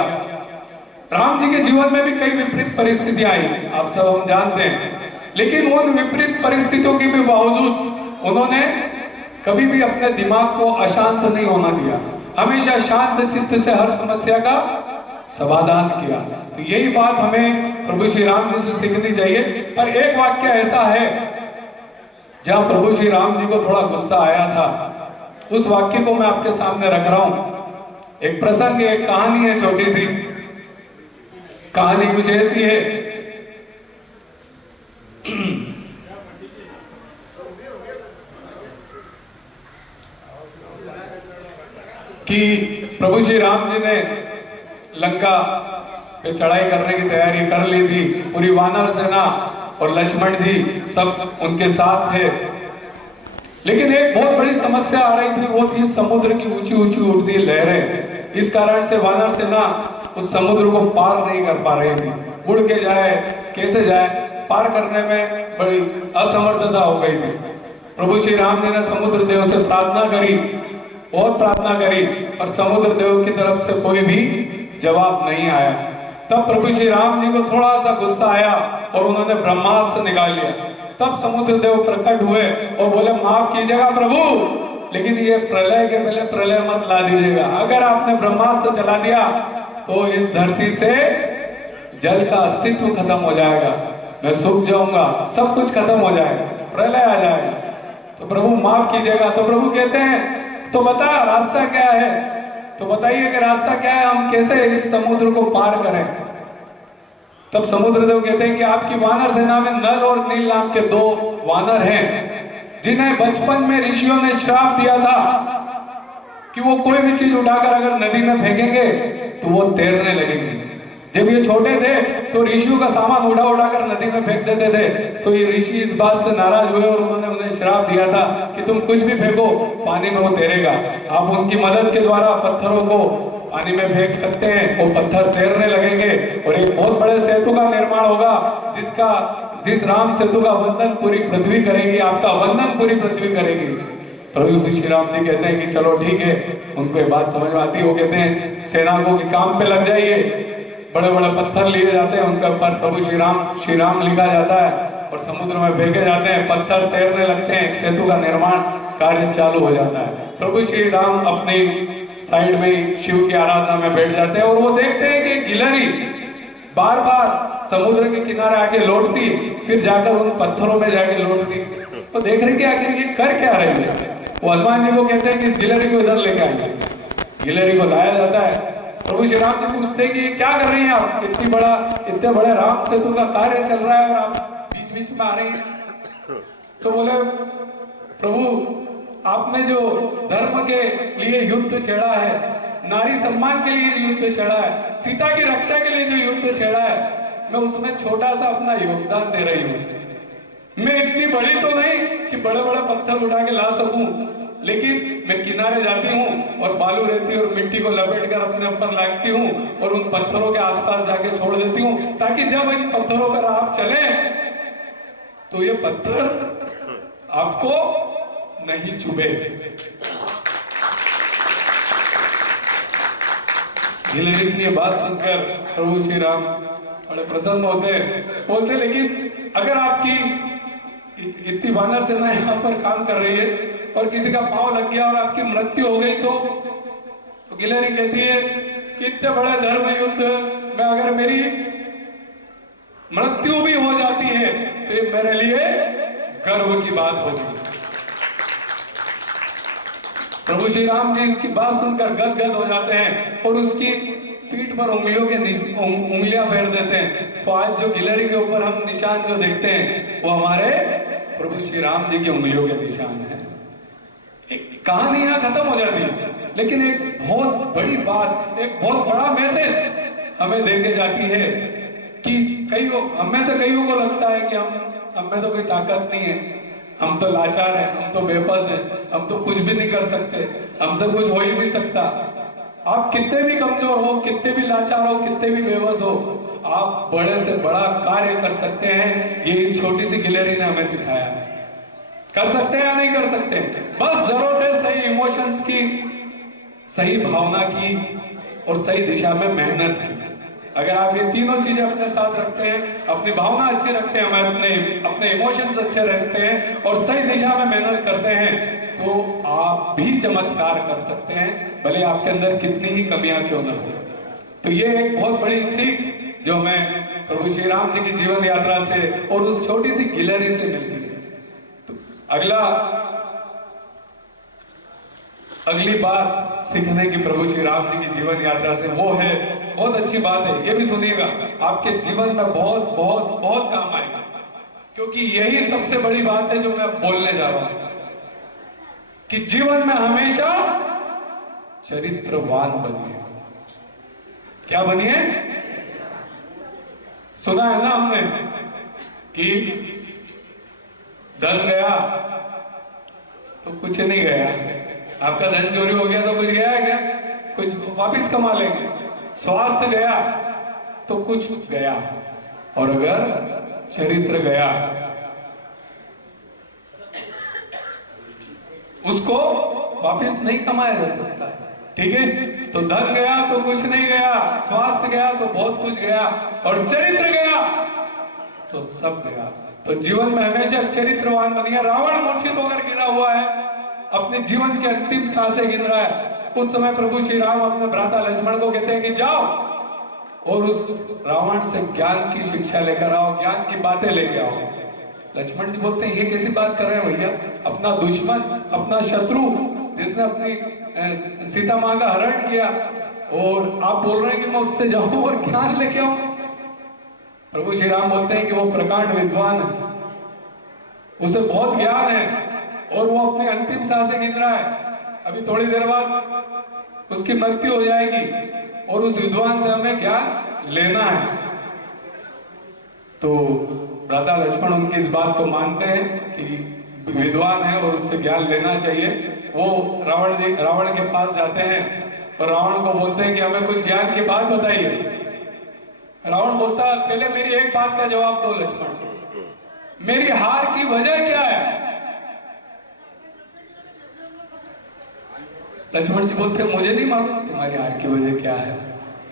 राम जी के जीवन में भी कई विपरीत परिस्थितियां आई, आप सब हम जानते हैं, लेकिन उन विपरीत परिस्थितियों के भी बावजूद उन्होंने कभी भी अपने दिमाग को अशांत नहीं होना दिया, हमेशा शांत चित्त से हर समस्या का समाधान किया। तो यही बात हमें प्रभु श्री राम जी से सीखनी चाहिए। पर एक वाक्य ऐसा है जहां प्रभु श्री राम जी को थोड़ा गुस्सा आया था, उस वाक्य को मैं आपके सामने रख रहा हूं। एक प्रसंग, एक कहानी है, छोटी सी कहानी कुछ ऐसी है कि प्रभु श्री राम जी ने लंका पे चढ़ाई करने की तैयारी कर ली थी, पूरी वानर सेना और लक्ष्मण जी सब उनके साथ थे। लेकिन एक बहुत बड़ी समस्या आ रही थी, वो थी समुद्र की ऊंची ऊंची उठती लहरें। इस कारण से वानर सेना उस समुद्र को पार नहीं कर पा रही थी, उड़ के जाए कैसे जाए, पार करने में बड़ी असमर्थता हो गई थी। प्रभु श्री राम जी ने समुद्र देव से प्रार्थना करी, बहुत प्रार्थना करी, और समुद्र देव की तरफ से कोई भी जवाब नहीं आया। तब प्रभु श्री राम जी को थोड़ा सा गुस्सा आया और उन्होंने ब्रह्मास्त्र निकाल लिया। तब समुद्र देव प्रकट हुए और बोले, माफ कीजिएगा प्रभु, लेकिन ये प्रलय के पहले प्रलय मत ला दीजिएगा। अगर आपने ब्रह्मास्त्र चला दिया तो इस धरती से जल का अस्तित्व खत्म हो जाएगा, मैं सूख जाऊंगा, सब कुछ खत्म हो जाएगा, प्रलय आ जाएगा, तो प्रभु माफ कीजिएगा। तो प्रभु कहते हैं, तो बता रास्ता क्या है, तो बताइए कि रास्ता क्या है, हम कैसे इस समुद्र को पार करें। तब समुद्र देव कहते हैं कि आपकी वानर सेना में नल और नील नाम के 2 वानर हैं, जिन्हें बचपन में ऋषियों ने श्राप दिया था कि वो कोई भी चीज उठाकर अगर नदी में फेंकेंगे तो वो तैरने लगेंगे। जब ये छोटे थे तो ऋषियों का सामान उठा उठाकर नदी में फेंक देते थे, तो ये ऋषि इस बात से नाराज हुए और उन्होंने उन्हें श्राप दिया था कि तुम कुछ भी फेंको पानी में वो तैरेगा। आप उनकी मदद के द्वारा पत्थरों को पानी में फेंक सकते हैं, वो पत्थर तैरने लगेंगे और एक बहुत बड़े सेतु का निर्माण होगा, जिस राम सेतु का वंदन पूरी पृथ्वी करेगी, आपका वंदन पूरी पृथ्वी करेगी। प्रभु श्री राम जी कहते हैं कि चलो ठीक है, उनको ये बात समझ में आती। वो कहते हैं सेनाओं के काम पे लग जाइए, बड़े बड़े पत्थर लिए जाते हैं, उनके ऊपर प्रभु श्री राम लिखा जाता है और समुद्र में फेंके जाते हैं, पत्थर तैरने लगते हैं, एक सेतु का निर्माण कार्य चालू हो जाता है। प्रभु श्री राम अपनी साइड में शिव की आराधना में बैठ जाते हैं और वो देखते हैं कि गिलहरी बार बार समुद्र के किनारे आके लौटती, फिर जाकर उन पत्थरों में जाके लौटती। तो देख रहे कि आखिर ये कर क्या रही है। वो हनुमान जी को कहते हैं कि इस गिलहरी को इधर लेके आइए। गिलहरी को लाया जाता है। प्रभु श्री राम जी पूछते हैं कि क्या कर रही हैं आप, इतने बड़े राम सेतु का कार्य चल रहा है और आप बीच बीच में आ रही हैं। तो बोले, प्रभु आपने जो धर्म के लिए युद्ध छेड़ा है, नारी सम्मान के लिए युद्ध छेड़ा है, सीता की रक्षा के लिए जो युद्ध छेड़ा है, मैं उसमें छोटा सा अपना योगदान दे रही हूँ। मैं इतनी बड़ी तो नहीं कि बड़े बड़े पत्थर उठा के ला सकूं, लेकिन मैं किनारे जाती हूँ और बालू रेती और मिट्टी को लपेट कर अपने ऊपर लाती हूँ और उन पत्थरों के आसपास जाके छोड़ देती हूँ, ताकि जब इन पत्थरों पर आप चले तो ये पत्थर आपको नहीं चुभे। गिलहरी की ये बात सुनकर प्रभु श्री राम बड़े प्रसन्न होते, बोलते लेकिन अगर आपकी इतनी वानर सेना यहाँ पर काम कर रही है और किसी का पांव लग गया और आपकी मृत्यु हो गई तो गिलहरी कहती है कि इतने बड़े धर्म युद्ध में अगर मेरी मृत्यु भी हो जाती है तो ये मेरे लिए गर्व की बात होगी। प्रभु श्री राम जी इसकी बात सुनकर गदगद हो जाते हैं और उसकी पीठ पर उंगलियां फेर देते हैं। तो आज जो गिलहरी के ऊपर हम निशान जो देखते हैं वो हमारे प्रभु श्री राम जी की उंगलियों के निशान है। एक कहानी यहाँ खत्म हो जाती है, लेकिन एक बहुत बड़ी बात, एक बहुत बड़ा मैसेज हमें देके जाती है कि हम में से कईयों को लगता है कि हम में तो कोई ताकत नहीं है, हम तो लाचार हैं, हम तो बेबस हैं, हम तो कुछ भी नहीं कर सकते, हमसे कुछ हो ही नहीं सकता। आप कितने भी कमजोर हो, कितने भी लाचार हो, कितने भी बेबस हो, आप बड़े से बड़ा कार्य कर सकते हैं। ये छोटी सी गिलहरी ने हमें सिखाया। कर सकते हैं या नहीं कर सकते, बस जरूरत है सही इमोशंस की, सही भावना की और सही दिशा में मेहनत की। अगर आप ये तीनों चीजें अपने साथ रखते हैं, अपनी भावना अच्छी रखते हैं, हमें अपने इमोशंस अच्छे रखते हैं और सही दिशा में मेहनत करते हैं, तो आप भी चमत्कार कर सकते हैं, भले आपके अंदर कितनी ही कमियां क्यों न हो। तो ये एक बहुत बड़ी सीख जो हमें प्रभु श्री राम जी की जीवन यात्रा से और उस छोटी सी गिलहरी से मिलती है। तो अगली बात सीखने की प्रभु श्री राम जी की जीवन यात्रा से वो है, बहुत अच्छी बात है, ये भी सुनिएगा, आपके जीवन में बहुत बहुत बहुत काम आएगा, क्योंकि यही सबसे बड़ी बात है जो मैं बोलने जा रहा हूं, कि जीवन में हमेशा चरित्रवान बनिए। क्या बनिए? सुना है ना हमने कि धन गया तो कुछ नहीं गया। आपका धन चोरी हो गया तो कुछ गया है क्या? कुछ वापिस कमा लेंगे। स्वास्थ्य गया तो कुछ गया, और अगर चरित्र गया उसको वापस नहीं कमाया जा सकता। ठीक है, तो धन गया तो कुछ नहीं गया, स्वास्थ्य गया तो बहुत कुछ गया, और चरित्र गया तो सब गया। तो जीवन में हमेशा चरित्रवान बनिए। रावण मूर्छित होकर गिरा हुआ है, अपने जीवन की अंतिम सांसें गिन रहा है। उस समय प्रभु श्री राम अपने भ्राता लक्ष्मण को कहते हैं कि जाओ और उस रावण से ज्ञान की शिक्षा लेकर आओ, ज्ञान की बातें लेके आओ। लक्ष्मण जी बोलते हैं ये कैसी बात कर रहे हैं भैया, अपना दुश्मन, अपना शत्रु जिसने अपनी सीता मां का हरण किया, और आप बोल रहे हैं कि मैं उससे जाऊं और ज्ञान लेके आऊं। प्रभु श्री राम बोलते हैं कि वो प्रकांड विद्वान है, उसे बहुत ज्ञान है, और वो अपनी अंतिम सांसें गिन रहा है। अभी थोड़ी देर बाद उसकी मृत्यु हो जाएगी, और उस विद्वान से हमें ज्ञान लेना है। तो भ्राता लक्ष्मण उनकी इस बात को मानते हैं कि विद्वान है और उससे ज्ञान लेना चाहिए। वो रावण के पास जाते हैं और रावण को बोलते हैं कि हमें कुछ ज्ञान की बात बताइए। रावण बोलता है पहले मेरी एक बात का जवाब दो लक्ष्मण, मेरी हार की वजह क्या है? लक्ष्मण जी बोलते हैं मुझे नहीं मालूम तुम्हारी हार की वजह क्या है।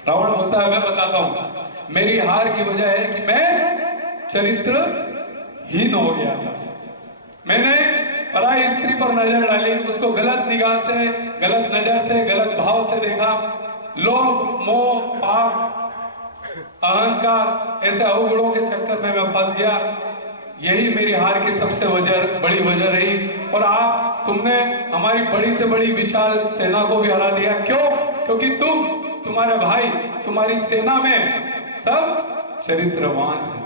रावण बोलता है मैं बताता हूं, मेरी हार की वजह है कि मैं चरित्रहीन हो गया था। मैंने पराई स्त्री पर नजर डाली, उसको गलत निगाह से, गलत नजर से, गलत भाव से देखा। लोभ, मोह, पाप, अहंकार, ऐसे अवगुणों के चक्कर में मैं फंस गया। यही मेरी हार की सबसे बड़ी वजह रही। और तुमने हमारी बड़ी से बड़ी विशाल सेना को भी हरा दिया। क्यों? क्योंकि तुम्हारे भाई, तुम्हारी सेना में सब चरित्रवान है।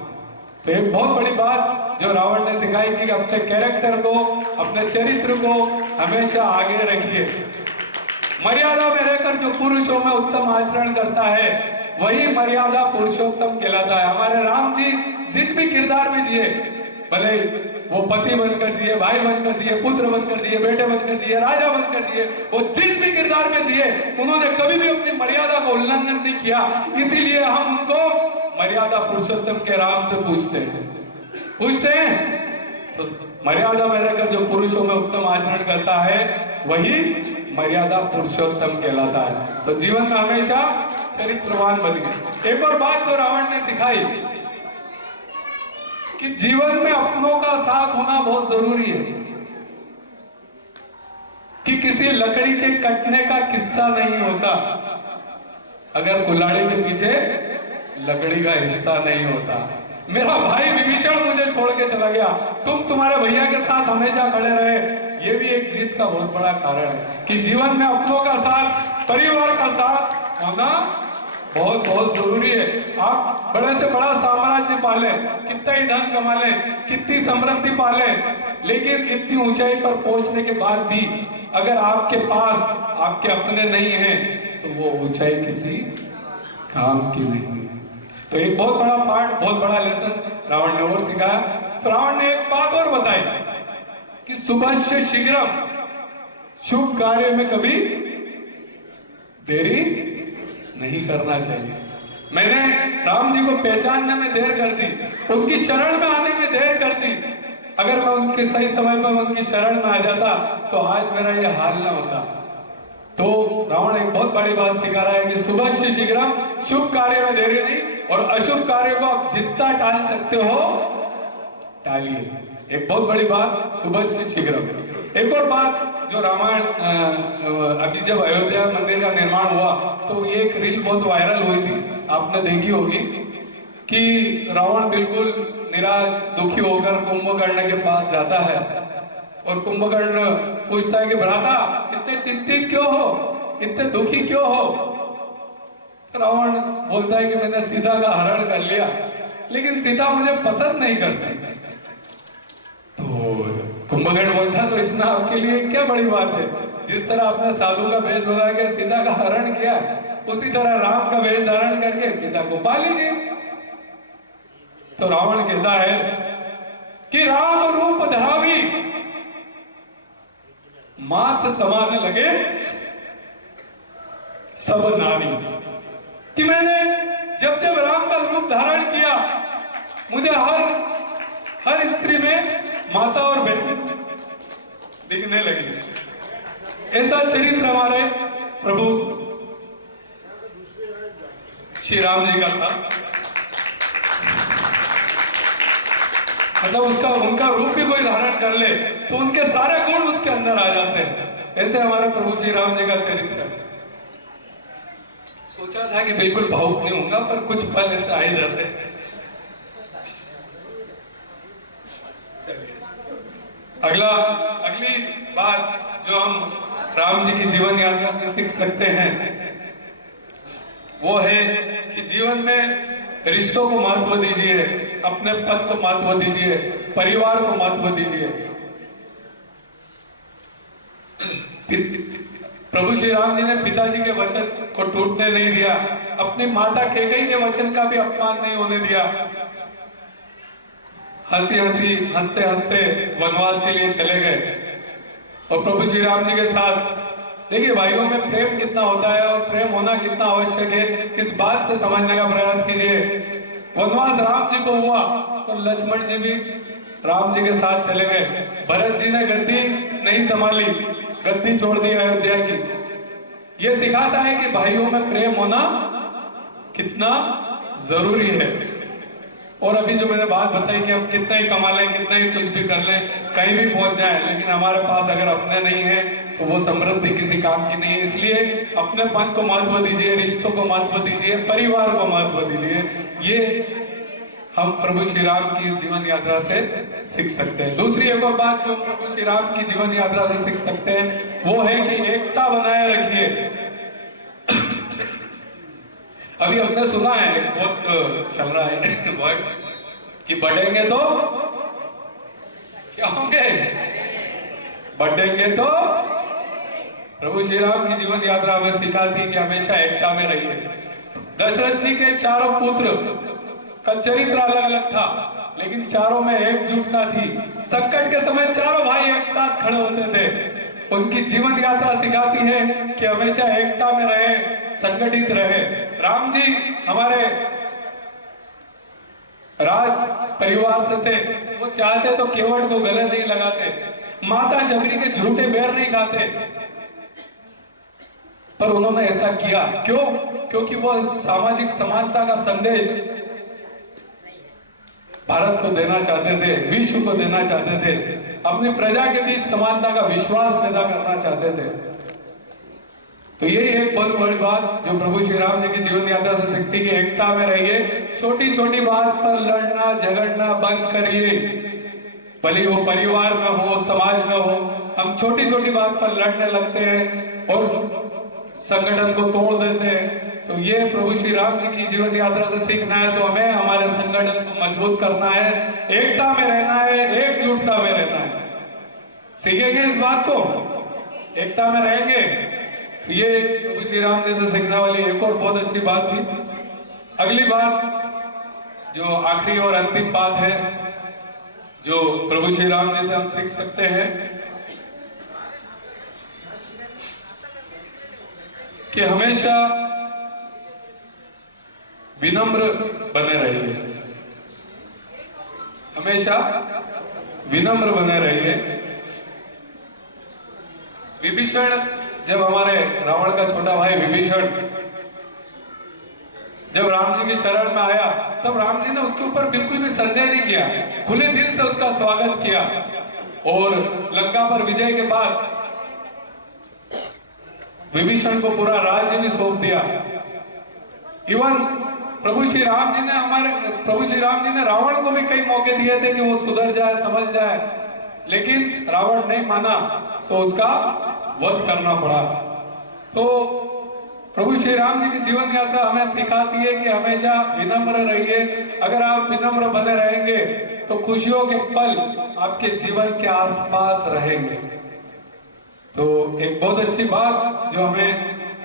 तो एक बहुत बड़ी बात जो रावण ने सिखाई कि अपने कैरेक्टर को, अपने चरित्र को हमेशा आगे रखिए। मर्यादा में रहकर जो पुरुषों में उत्तम आचरण करता है वही मर्यादा पुरुषोत्तम कहलाता है। हमारे राम जी जिस भी किरदार में जिए, भले वो पति बनकर जिए, भाई बनकर जिए, पुत्र बनकर जिए, बेटे बनकर जिए, राजा बनकर जिए, वो जिस भी किरदार में जिए उन्होंने कभी भी अपनी मर्यादा का उल्लंघन नहीं किया। इसीलिए हम उनको मर्यादा पुरुषोत्तम के राम से पूछते हैं। तो मर्यादा में रहकर जो पुरुषों में उत्तम आचरण करता है वही मर्यादा पुरुषोत्तम कहलाता है। तो जीवन में हमेशा चरित्रवान बनिए। एक और बात जो रावण ने सिखाई कि जीवन में अपनों का साथ होना बहुत जरूरी है, कि किसी लकड़ी के कटने का किस्सा नहीं होता अगर कुल्हाड़ी के पीछे लकड़ी का हिस्सा नहीं होता। मेरा भाई विभीषण मुझे छोड़ के चला गया, तुम्हारे भैया के साथ हमेशा खड़े रहे, ये भी एक जीत का बहुत बड़ा कारण है कि जीवन में अपनों का साथ, परिवार का साथ होना बहुत बहुत जरूरी है। आप बड़े से बड़ा साम्राज्य पालें, कितना ही धन कमा लें, कितनी समृद्धि पालें, लेकिन इतनी ऊंचाई पर पहुंचने के बाद भी अगर आपके पास आपके अपने नहीं हैं तो वो ऊंचाई किसी काम की नहीं है। तो एक बहुत बड़ा पार्ट, बहुत बड़ा लेसन रावण ने और सिखाया। रावण ने एक बात और बताई कि सुबह से शीघ्र, शुभ कार्य में कभी देरी नहीं करना चाहिए। मैंने राम जी को पहचानने में देर कर दी, उनकी शरण में आने में देर कर दी। अगर मैं उनके सही समय पर उनकी शरण में आ जाता तो आज मेरा ये हाल ना होता। तो रावण एक बहुत बड़ी बात सिखा रहा है कि शुभस्य शीघ्रम, शुभ कार्य में देरी नहीं, और अशुभ कार्य को आप जितना टाल सकते हो टालिए। एक बहुत बड़ी बात, शुभस्य शीघ्रम। एक और बात जो रामायण, अभी जब अयोध्या मंदिर का निर्माण हुआ तो ये एक रील बहुत वायरल हुई थी, आपने देखी होगी, कि रावण बिल्कुल निराश दुखी होकर कुंभकर्ण के पास जाता है और कुंभकर्ण पूछता है कि भ्राता इतने चिंतित क्यों हो, इतने दुखी क्यों हो? तो रावण बोलता है कि मैंने सीता का हरण कर लिया, लेकिन सीता मुझे पसंद नहीं करती। तो कुंभकर्ण बोलता तो इसमें आपके लिए क्या बड़ी बात है, जिस तरह आपने साधु का वेश बना के सीता का हरण किया, उसी तरह राम का वेश धारण करके सीता को पा लीजिए। तो रावण कहता है कि राम रूप धरावी मात समाने लगे सब नारी, कि मैंने जब जब राम का रूप धारण किया मुझे हर स्त्री में माता और बहन दिखने लगी। ऐसा चरित्र हमारे प्रभु श्री राम जी का था। मतलब उनका रूप भी कोई धारण कर ले तो उनके सारे गुण उसके अंदर आ जाते हैं। ऐसे हमारे प्रभु श्री राम जी का चरित्र है। सोचा था कि बिल्कुल भावुक नहीं होगा, पर कुछ पल ऐसे आ ही जाते हैं। अगली बात जो हम राम जी की जीवन यात्रा से सीख सकते हैं वो है कि जीवन में रिश्तों को महत्व दीजिए, अपने पद को महत्व दीजिए, परिवार को महत्व दीजिए। प्रभु श्री राम जी ने पिताजी के वचन को टूटने नहीं दिया, अपनी माता कैकेयी के वचन का भी अपमान नहीं होने दिया। हंसते हंसते वनवास के लिए चले गए और प्रभु श्री राम जी के साथ, देखिए भाइयों में प्रेम कितना होता है और प्रेम होना कितना आवश्यक है, इस बात से समझने का प्रयास कीजिए। वनवास राम जी को हुआ तो लक्ष्मण जी भी राम जी के साथ चले गए। भरत जी ने गद्दी नहीं संभाली, गद्दी छोड़ दी अयोध्या की। ये सिखाता है कि भाइयों में प्रेम होना कितना जरूरी है। और अभी जो मैंने बात बताई कि हम कितना ही कमा लें, कितना ही कुछ भी कर लें, कहीं भी पहुंच जाए, लेकिन हमारे पास अगर अपने नहीं है तो वो समृद्धि किसी काम की नहीं है। इसलिए अपने मन को महत्व दीजिए, रिश्तों को महत्व दीजिए, परिवार को महत्व दीजिए। ये हम प्रभु श्री राम की जीवन यात्रा से सीख सकते हैं। दूसरी एक और बात जो प्रभु श्री राम की जीवन यात्रा से सीख सकते हैं वो है कि एकता बनाए रखिए। अभी हमने सुना है, बहुत चल रहा है वर्ड, कि बढ़ेंगे तो क्या होंगे, बढ़ेंगे तो। प्रभु श्री राम की जीवन यात्रा हमें सिखाती कि हमेशा एकता में रहिए। दशरथ जी के चारों पुत्र का चरित्र अलग अलग था, लेकिन चारों में एकजुटता थी। संकट के समय चारों भाई एक साथ खड़े होते थे। उनकी जीवन यात्रा सिखाती है कि हमेशा एकता में रहे, संगठित रहे। राम जी हमारे राज परिवार से थे, वो चाहते तो केवट को गले नहीं लगाते, माता शबरी के झूठे बैर नहीं खाते, पर उन्होंने ऐसा किया। क्यों? क्योंकि वो सामाजिक समानता का संदेश भारत को देना चाहते थे, विश्व को देना चाहते थे, अपनी प्रजा के बीच समानता का विश्वास पैदा करना चाहते थे। तो यही एक बहुत बड़ी बात जो प्रभु श्री राम जी की जीवन यात्रा से सीखती कि एकता में रहिए। छोटी छोटी बात पर लड़ना झगड़ना बंद करिए, भले वो परिवार में हो, समाज में हो। हम छोटी छोटी बात पर लड़ने लगते हैं और संगठन को तोड़ देते हैं। तो ये प्रभु श्री राम जी की जीवन यात्रा से सीखना है। तो हमें हमारे संगठन को मजबूत करना है, एकता में रहना है, एकजुटता में रहना है। सीखेंगे इस बात को, एकता में रहेंगे। तो ये प्रभु श्री राम जी से सीखने वाली एक और बहुत अच्छी बात थी। अगली बात जो आखिरी और अंतिम बात है जो प्रभु श्री राम जी से हम सीख सकते हैं कि हमेशा विनम्र बने रहिए, हमेशा विनम्र बने रहिए। विभीषण जब हमारे रावण का छोटा भाई विभीषण जब राम जी की शरण में आया, तब राम जी ने उसके ऊपर बिल्कुल भी संदेह नहीं किया, खुले दिल से उसका स्वागत किया। और लंका पर विजय के बाद विभीषण को पूरा राज्य भी सौंप दिया। इवन प्रभु श्री राम जी ने रावण को भी कई मौके दिए थे कि वो सुधर जाए, समझ जाए, लेकिन रावण नहीं माना तो उसका वध करना पड़ा। तो प्रभु श्री राम जी की जीवन यात्रा हमें सिखाती है कि हमेशा विनम्र रहिए। अगर आप विनम्र बने रहेंगे तो खुशियों के पल आपके जीवन के आसपास रहेंगे। तो एक बहुत अच्छी बात जो हमें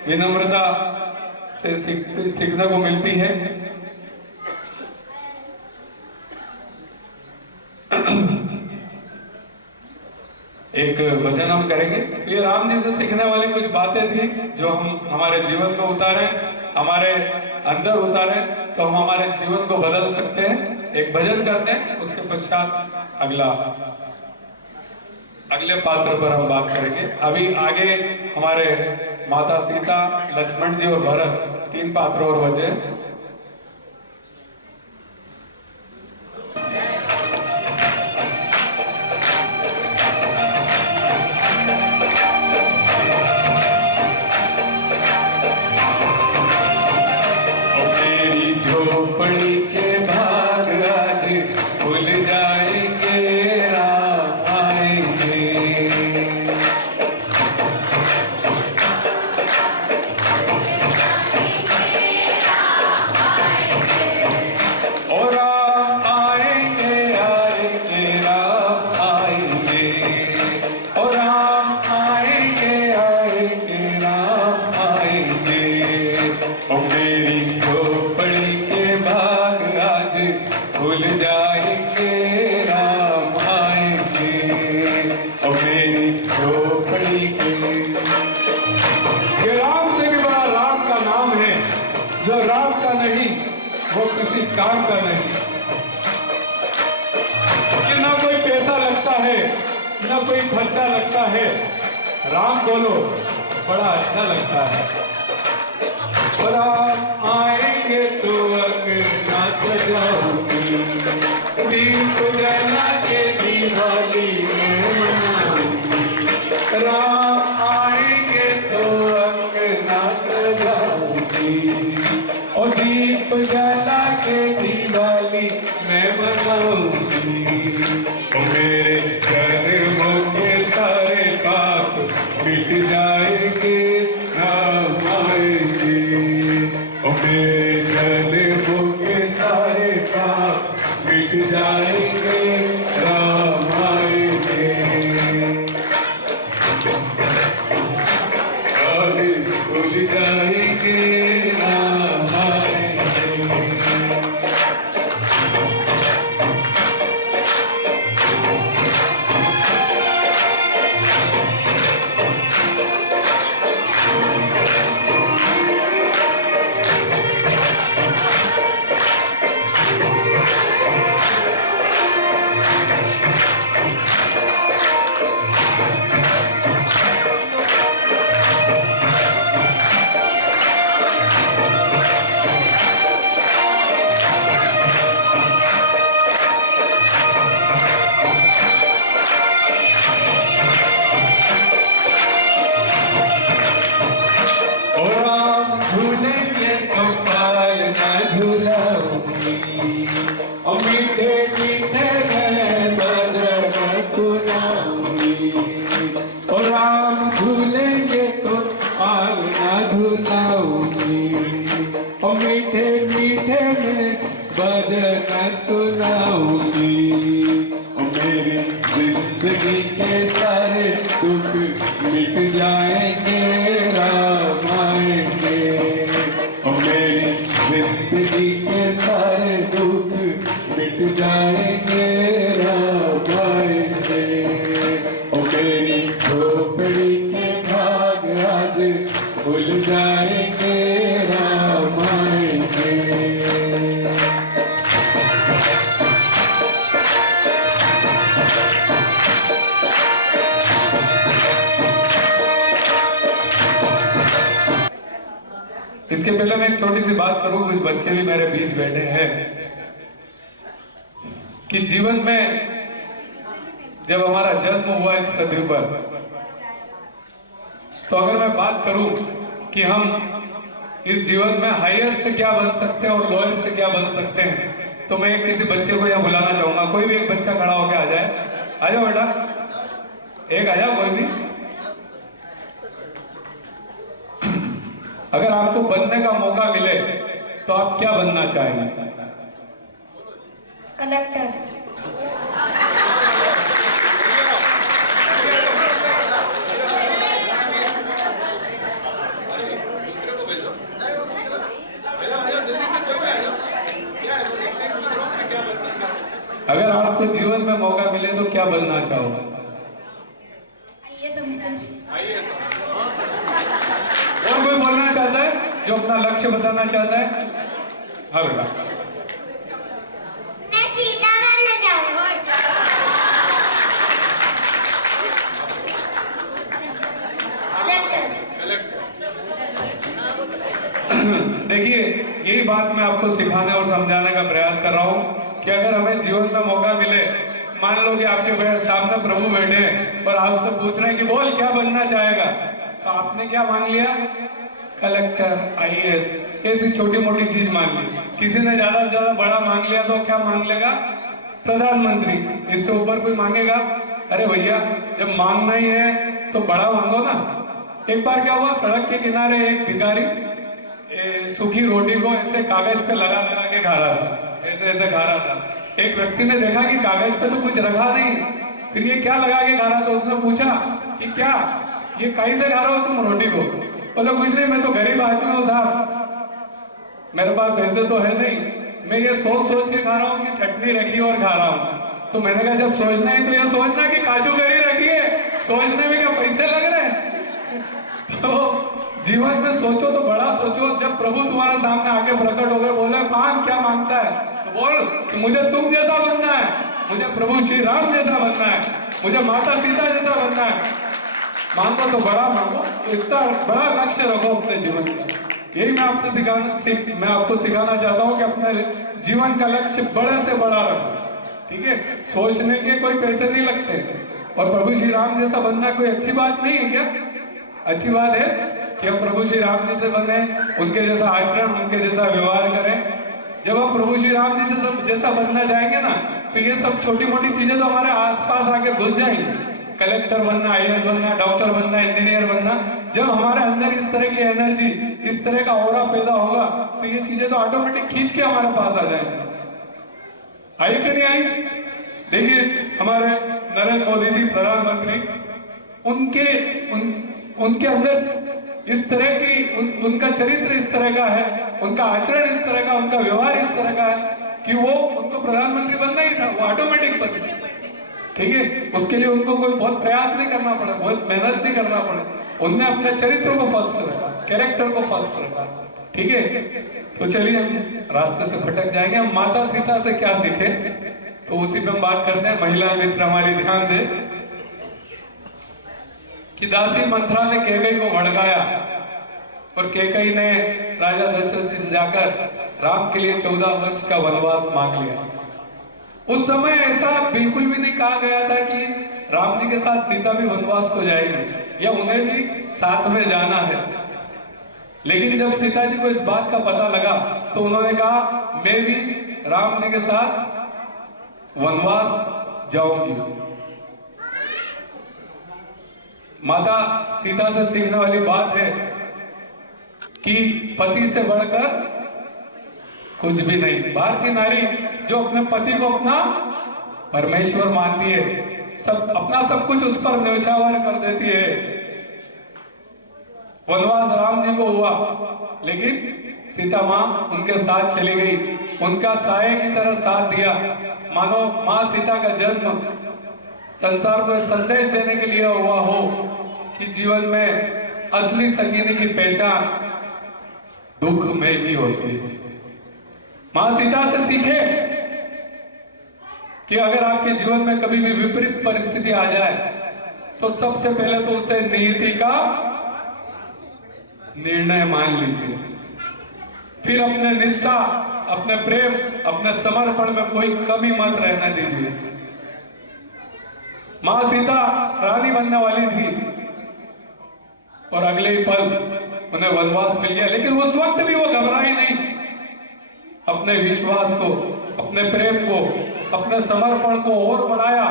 विनम्रता से सीखने को मिलती है। एक भजन हम करेंगे। तो ये राम जी से सीखने वाली कुछ बातें थी जो हम हमारे जीवन में उतारे, हमारे अंदर उतारे तो हम हमारे जीवन को बदल सकते हैं। एक भजन करते हैं, उसके पश्चात अगले पात्र पर हम बात करेंगे। अभी आगे हमारे माता सीता, लक्ष्मण जी और भरत 3 पात्र और बचे। झोपड़ी के भाग आज खुल जाएंगे, राम आएंगे। और राम आएंगे, आएंगे, राम आएंगे। और राम आएंगे, आएंगे, राम आएंगे। और मेरी झोपड़ी भाग आज खुल जाएंगे, राम आएंगे। और मेरी झोपड़ी के राम से भी बड़ा राम का नाम है। जो राम का नहीं वो किसी काम का नहीं। कि ना कोई पैसा लगता है, ना कोई खर्चा लगता है, राम बोलो बड़ा अच्छा लगता है। और आप आएंगे तो अंगना सजाऊंगी, दीप जला के दिवाली में मनाऊंगी। राम आएंगे तो अंगना सजाऊंगी, और दीप जला के दिवाली में मनाऊंगी। और मेरे कर्मों के सारे पाप मिट जाएंगे, राम आएंगे। और मेरे कर्मों के सारे पाप मिट जाएंगे, राम आएंगे। खुल जाएंगे, राम आएंगे। और मीठे मीठे भजन सुनाऊंगी। और राम झूलेंगे तो पालना झूलाऊंगी। और मीठे मीठे में भजन सुनाऊंगी। और मेरी जिंदगी के सारे दुख मिट जाएंगे, राम आएंगे। और मेरी जिंदगी के सारे दुख मिट जाएंगे, राम आएंगे। और मेरी झोपड़ी के भाग आज खुल जाएंगे, राम आएंगे। इसके पहले मैं एक छोटी सी बात करूं, कुछ बच्चे भी मेरे बीच बैठे हैं, कि जीवन में जब हमारा जन्म हुआ इस पृथ्वी पर, तो अगर मैं बात करूं कि हम इस जीवन में हाईएस्ट क्या बन सकते हैं और लोएस्ट क्या बन सकते हैं, तो मैं किसी बच्चे को यहां बुलाना चाहूंगा। कोई भी एक बच्चा खड़ा होकर आ जाए। आ जाओ बेटा, एक आ जाओ कोई भी। अगर आपको बनने का मौका मिले तो आप क्या बनना चाहेंगे? कलेक्टर। अगर आपको जीवन में मौका मिले तो क्या बनना चाहोगे? आईएएस। और कोई बोलना चाहता है जो अपना लक्ष्य बताना चाहता है? हाँ बेटा। मैं सीता बनना चाहूंगा। देखिए, यही बात मैं आपको सिखाने और समझाने का प्रयास कर रहा हूं कि अगर हमें जीवन में मौका मिले, मान लो कि आपके सामने प्रभु बैठे हैं और आपसे पूछ रहे हैं कि बोल क्या बनना चाहेगा, तो आपने क्या मान लिया? कलेक्टर, आईएएस, ऐसी छोटी मोटी चीज मान ली। किसी ने ज्यादा से ज्यादा बड़ा मांग लिया तो क्या मांग लेगा? प्रधानमंत्री। इससे ऊपर कोई मांगेगा? अरे भैया, जब मांगना ही है तो बड़ा मांगो ना। एक बार क्या हुआ, सड़क के किनारे एक भिखारी सूखी रोटी को ऐसे कागज पे लगा लगा के खा रहा था, ऐसे ऐसे खा रहा था। एक व्यक्ति ने देखा कि कागज पे तो कुछ रखा नहीं, फिर ये क्या लगा के खा रहा, तो उसने पूछा कि क्या ये काई से खा रहे हो तुम रोटी को? बोले कुछ नहीं, मैं तो गरीब आदमी हूँ साहब, मेरे पास पैसे तो है नहीं, मैं ये सोच सोच के खा रहा हूँ कि चटनी रखी और खा रहा हूँ। तो मैंने कहा जब सोचना है तो ये सोचना कि काजू करी रखी है, सोचने में क्या पैसे लग रहे हैं? तो जीवन में सोचो तो बड़ा सोचो। जब प्रभु तुम्हारे सामने आके प्रकट हो गए, बोले मांग क्या मांगता है, तो बोल कि मुझे तुम जैसा बनना है, मुझे प्रभु श्री राम जैसा बनना है, मुझे माता सीता जैसा बनना है। मांगो तो बड़ा मांगो, इतना बड़ा लक्ष्य रखो अपने जीवन का। यही मैं आपको सिखाना चाहता हूँ कि अपने जीवन का लक्ष्य बड़े से बड़ा रखो। ठीक है, सोचने के कोई पैसे नहीं लगते, और प्रभु श्री राम जैसा बनना कोई अच्छी बात नहीं है क्या? अच्छी बात है कि हम प्रभु श्री राम जी से बने, उनके जैसा आचरण, उनके जैसा व्यवहार करें। जब हम प्रभु श्री राम जी से जैसा बनना चाहेंगे ना, तो ये सब छोटी मोटी चीजें तो हमारे आसपास आके घुस जाएंगी। कलेक्टर बनना, आईएएस बनना, डॉक्टर बनना, इंजीनियर बनना, जब हमारे अंदर इस तरह की एनर्जी, इस तरह का ऑरा पैदा होगा, तो ये चीजें तो ऑटोमेटिक खींच के हमारे पास आ जाएंगी। आई कि नहीं आई? देखिए, हमारे नरेंद्र मोदी जी प्रधानमंत्री, उनके अंदर इस तरह की उनका चरित्र इस तरह का है, उनका आचरण इस तरह का, उनका व्यवहार इस तरह का है कि वो उनको प्रधानमंत्री बनना ही था, वो ऑटोमेटिक बन गया। ठीक है, उसके लिए उनको कोई बहुत प्रयास नहीं करना पड़ा, बहुत मेहनत नहीं करना पड़ा, उनने अपने चरित्र को फर्स्ट रखा, कैरेक्टर को फर्स्ट रखा। ठीक है, तो चलिए हम रास्ते से भटक जाएंगे। हम माता सीता से क्या सीखे, तो उसी पे हम बात करते हैं। महिला मित्र हमारी ध्यान दे कि दासी मंथरा ने कैकई को भड़काया, और कैकई ने राजा दशरथ जी से जाकर राम के लिए 14 वर्ष का वनवास मांग लिया। उस समय ऐसा बिल्कुल भी नहीं कहा गया था कि राम जी के साथ सीता भी वनवास को जाएगी या उन्हें भी साथ में जाना है। लेकिन जब सीता जी को इस बात का पता लगा, तो उन्होंने कहा मैं भी राम जी के साथ वनवास जाऊंगी। माता सीता से सीखने वाली बात है कि पति से बढ़कर कुछ भी नहीं। भारतीय नारी जो अपने पति को अपना परमेश्वर मानती है, अपना सब कुछ उस पर न्यौछावर कर देती है। वनवास राम जी को हुआ, लेकिन सीता मां उनके साथ चली गई, उनका साये की तरह साथ दिया। मानो मां सीता का जन्म संसार को संदेश देने के लिए हुआ हो कि जीवन में असली संगीनी की पहचान दुख में ही होती है। मां सीता से सीखे कि अगर आपके जीवन में कभी भी विपरीत परिस्थिति आ जाए, तो सबसे पहले तो उसे नियति का निर्णय मान लीजिए। फिर अपने निष्ठा, अपने प्रेम, अपने समर्पण में कोई कमी मत रहने दीजिए। मां सीता रानी बनने वाली थी और अगले ही पल उन्हें वनवास मिल गया, लेकिन उस वक्त भी वो घबराई नहीं। अपने विश्वास को, अपने प्रेम को, अपने समर्पण को और बढ़ाया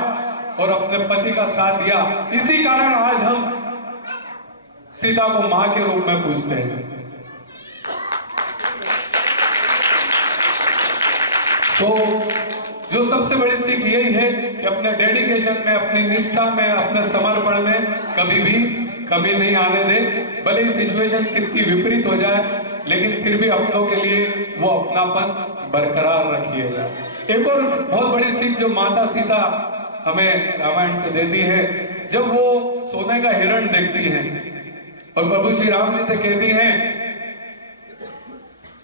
और अपने पति का साथ दिया। इसी कारण आज हम सीता को मां के रूप में पूजते हैं। तो जो सबसे बड़ी सीख यही है कि अपने डेडिकेशन में, अपनी निष्ठा में, अपने समर्पण में कभी भी कमी नहीं आने दे। भले ही सिचुएशन कितनी विपरीत हो जाए, लेकिन फिर भी अपनों के लिए वो अपनापन बरकरार रखिएगा। एक और बहुत बड़ी सीख जो माता सीता हमें रामायण से देती है, जब वो सोने का हिरण देखती हैं और प्रभु श्री राम जी से कहती हैं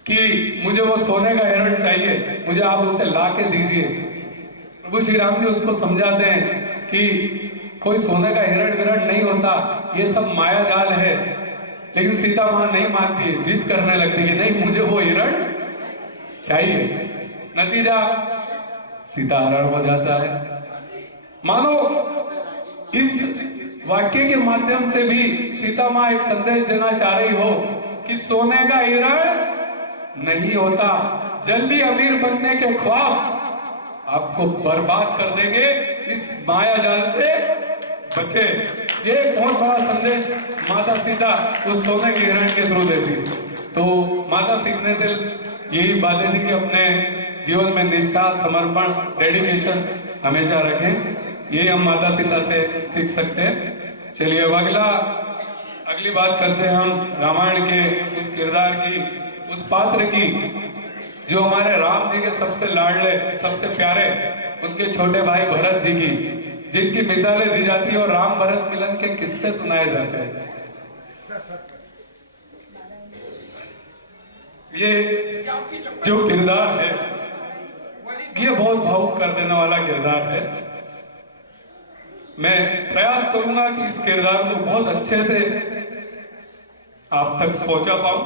कि मुझे वो सोने का हिरण चाहिए, मुझे आप उसे ला के दीजिए। प्रभु श्री राम जी उसको समझाते हैं कि कोई सोने का हिरण विरण नहीं होता, ये सब माया जाल है। लेकिन सीता मां नहीं मानती है, जिद करने लगती है, नहीं मुझे वो हिरण चाहिए। नतीजा सीता हरण हो जाता है। मानो इस वाक्य के माध्यम से भी सीता मां एक संदेश देना चाह रही हो कि सोने का हिरण नहीं होता। जल्दी अमीर बनने के ख्वाब आपको बर्बाद कर देंगे, इस माया जाल से बचे। ये एक बहुत बड़ा संदेश माता सीता उस सोने के हिरण के थ्रू देती। तो माता सीखने से यही बातें थी कि अपने जीवन में निष्ठा, समर्पण, डेडिकेशन हमेशा रखें। ये हम माता सीता से सीख सकते हैं। चलिए अब अगली बात करते हैं हम रामायण के उस किरदार की, उस पात्र की जो हमारे राम जी के सबसे लाडले, सबसे प्यारे, उनके छोटे भाई भरत जी की, जिनकी मिसालें दी जाती है और राम भरत मिलन के किस्से सुनाए जाते हैं। ये जो किरदार है ये बहुत भावुक कर देने वाला किरदार है। मैं प्रयास करूंगा कि इस किरदार को बहुत अच्छे से आप तक पहुंचा पाऊं।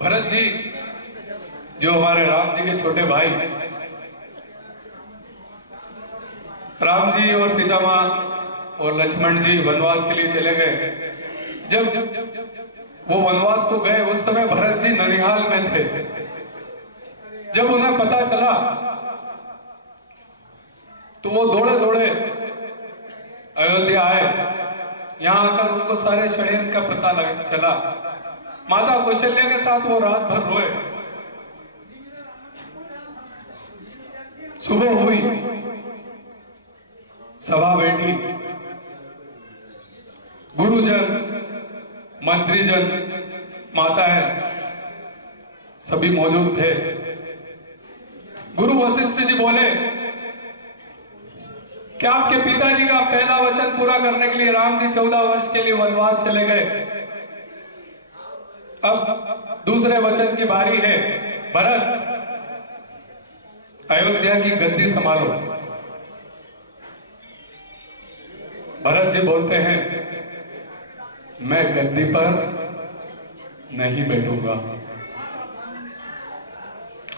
भरत जी जो हमारे राम जी के छोटे भाई, राम जी और सीता मां और लक्ष्मण जी वनवास के लिए चले गए। जब वो वनवास को गए उस समय भरत जी ननिहाल में थे। जब उन्हें पता चला तो वो दौड़े दौड़े अयोध्या आए। यहां आकर उनको सारे षड्यंत्र का पता चला। माता कौशल्या के साथ वो रात भर रोए। सुबह हुई, सभा बैठी, गुरुजन, मंत्रीजन, माताएं सभी मौजूद थे। गुरु वशिष्ठ जी बोले कि आपके पिताजी का पहला वचन पूरा करने के लिए राम जी 14 वर्ष के लिए वनवास चले गए। अब दूसरे वचन की बारी है। भरत, अयोध्या की गद्दी संभालो। भरत जी बोलते हैं, मैं गद्दी पर नहीं बैठूंगा।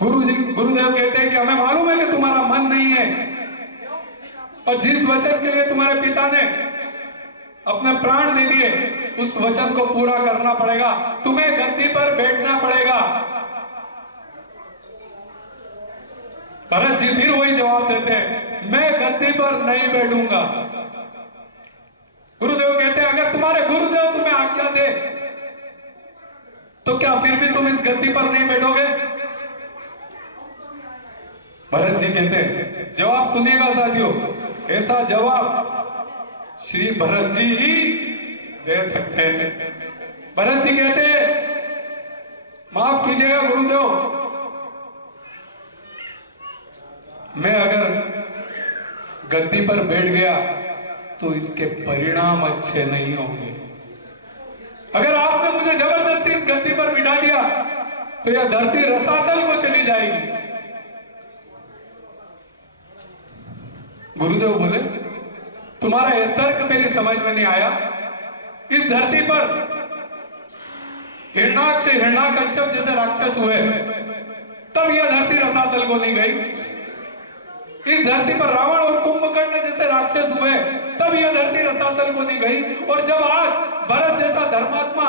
गुरुदेव कहते हैं कि हमें मालूम है कि तुम्हारा मन नहीं है और जिस वचन के लिए तुम्हारे पिता ने अपने प्राण दे दिए उस वचन को पूरा करना पड़ेगा। तुम्हें गद्दी पर बैठना पड़ेगा। भरत जी फिर वही जवाब देते हैं, मैं गद्दी पर नहीं बैठूंगा। गुरुदेव कहते हैं, अगर तुम्हारे गुरुदेव तुम्हें आज्ञा दे तो क्या फिर भी तुम इस गद्दी पर नहीं बैठोगे? भरत जी कहते हैं, जवाब सुनिएगा साथियों, ऐसा जवाब श्री भरत जी ही दे सकते हैं। भरत जी कहते हैं, माफ कीजिएगा गुरुदेव, मैं अगर गद्दी पर बैठ गया तो इसके परिणाम अच्छे नहीं होंगे। अगर आपने मुझे जबरदस्ती इस गद्दी पर बिठा दिया तो यह धरती रसातल को चली जाएगी। गुरुदेव बोले, तुम्हारा यह तर्क मेरी समझ में नहीं आया। इस धरती पर हिरण्याक्ष हिरण्याकश्यप जैसे राक्षस हुए तब यह धरती रसातल को नहीं गई। इस धरती पर रावण और कुंभकर्ण जैसे राक्षस हुए तब यह धरती रसातल को नहीं गई। और जब आज भरत जैसा धर्मात्मा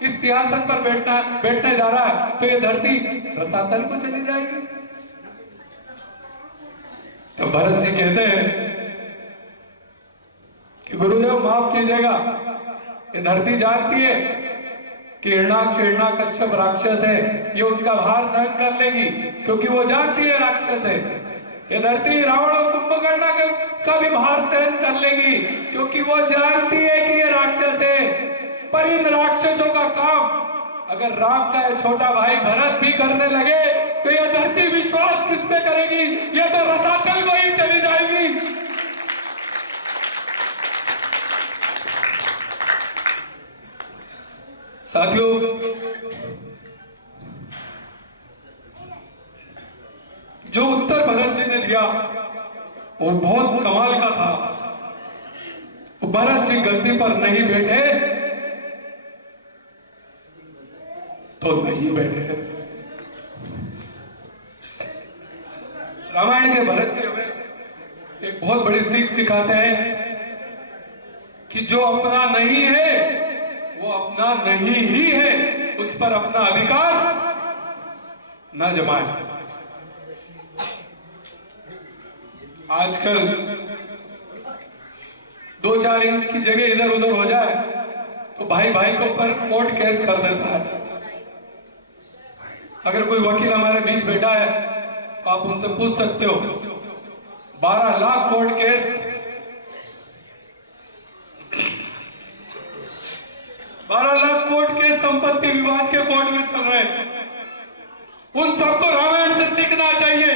इस सिंहासन पर बैठने जा रहा है तो यह धरती रसातल को चली जाएगी। तो भरत जी कहते हैं कि गुरुदेव माफ कीजिएगा, ये धरती जानती है कि हिरण्याकश्यप राक्षस है, ये उनका भार सहन कर लेगी क्योंकि वो जानती है राक्षस है। ये धरती रावण और कुंभकर्ण का भी भार सहन कर लेगी क्योंकि वो जानती है कि ये राक्षस है। पर इन राक्षसों का काम अगर राम का छोटा भाई भरत भी करने लगे तो यह धरती विश्वास किस पे करेगी? ये तो रसातल को ही चली जाएगी। साथियों, जो उत्तर भरत जी ने दिया वो बहुत कमाल का था। भरत जी गद्दी पर नहीं बैठे तो नहीं बैठे। रामायण के भरत जी हमें एक बहुत बड़ी सीख सिखाते हैं कि जो अपना नहीं है वो अपना नहीं ही है, उस पर अपना अधिकार न जमाए। आजकल 2-4 इंच की जगह इधर उधर हो जाए तो भाई भाई के ऊपर कोर्ट केस कर देता है। अगर कोई वकील हमारे बीच बैठा है तो आप उनसे पूछ सकते हो, 12 lakh court case, 12 lakh court case संपत्ति विवाद के कोर्ट में चल रहे हैं। उन सबको रामायण से सीखना चाहिए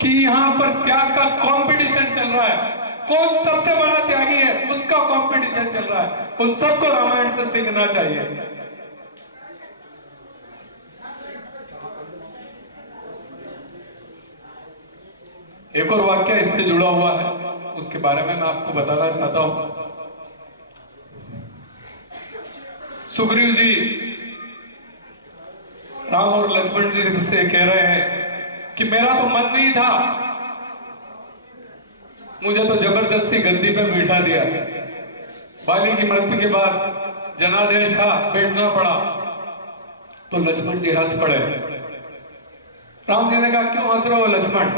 कि यहां पर त्याग का कंपटीशन चल रहा है। कौन सबसे बड़ा त्यागी है उसका कंपटीशन चल रहा है। उन सबको रामायण से सीखना चाहिए। एक और वाक्य इससे जुड़ा हुआ है, उसके बारे में मैं आपको बताना चाहता हूं। सुग्रीव जी राम और लक्ष्मण जी से कह रहे हैं कि मेरा तो मन नहीं था, मुझे तो जबरदस्ती गद्दी पे बैठा दिया। बाली की मृत्यु के बाद जनादेश था, बैठना पड़ा। तो लक्ष्मण जी हंस पड़े। राम जी ने कहा क्यों हंस रहे हो लक्ष्मण?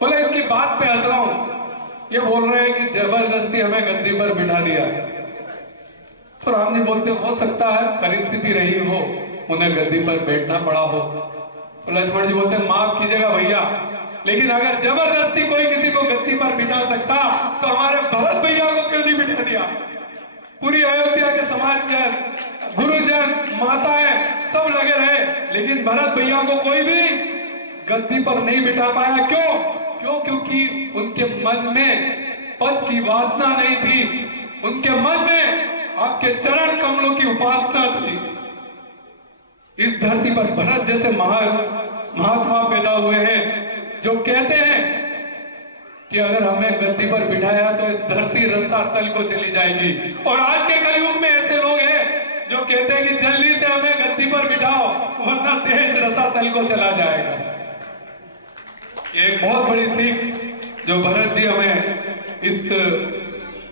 बोले इनकी बात पे हंस रहा हूं, ये बोल रहे हैं कि जबरदस्ती हमें गद्दी पर बिठा दिया। तो राम जी बोलते हो सकता है परिस्थिति रही हो, उन्हें गद्दी पर बैठना पड़ा हो। तो लक्ष्मण जी बोलते माफ कीजिएगा भैया, लेकिन अगर जबरदस्ती कोई किसी को गद्दी पर बिठा सकता तो हमारे भरत भैया को क्यों नहीं बिठा दिया? पूरी अयोध्या के समाज जन, गुरुजन, माताएं सब लगे रहे, लेकिन भरत भैया को कोई भी गद्दी पर नहीं बिठा पाया। क्यों? क्योंकि उनके मन में पद की वासना नहीं थी, उनके मन में आपके चरण कमलों की उपासना थी। इस धरती पर भरत जैसे महात्मा पैदा हुए हैं जो कहते हैं कि अगर हमें गद्दी पर बिठाया तो धरती रसातल को चली जाएगी। और आज के कलयुग में ऐसे लोग हैं जो कहते हैं कि जल्दी से हमें गद्दी पर बिठाओ वरना देश रसातल को चला जाएगा। ये एक बहुत बड़ी सीख जो भरत जी हमें इस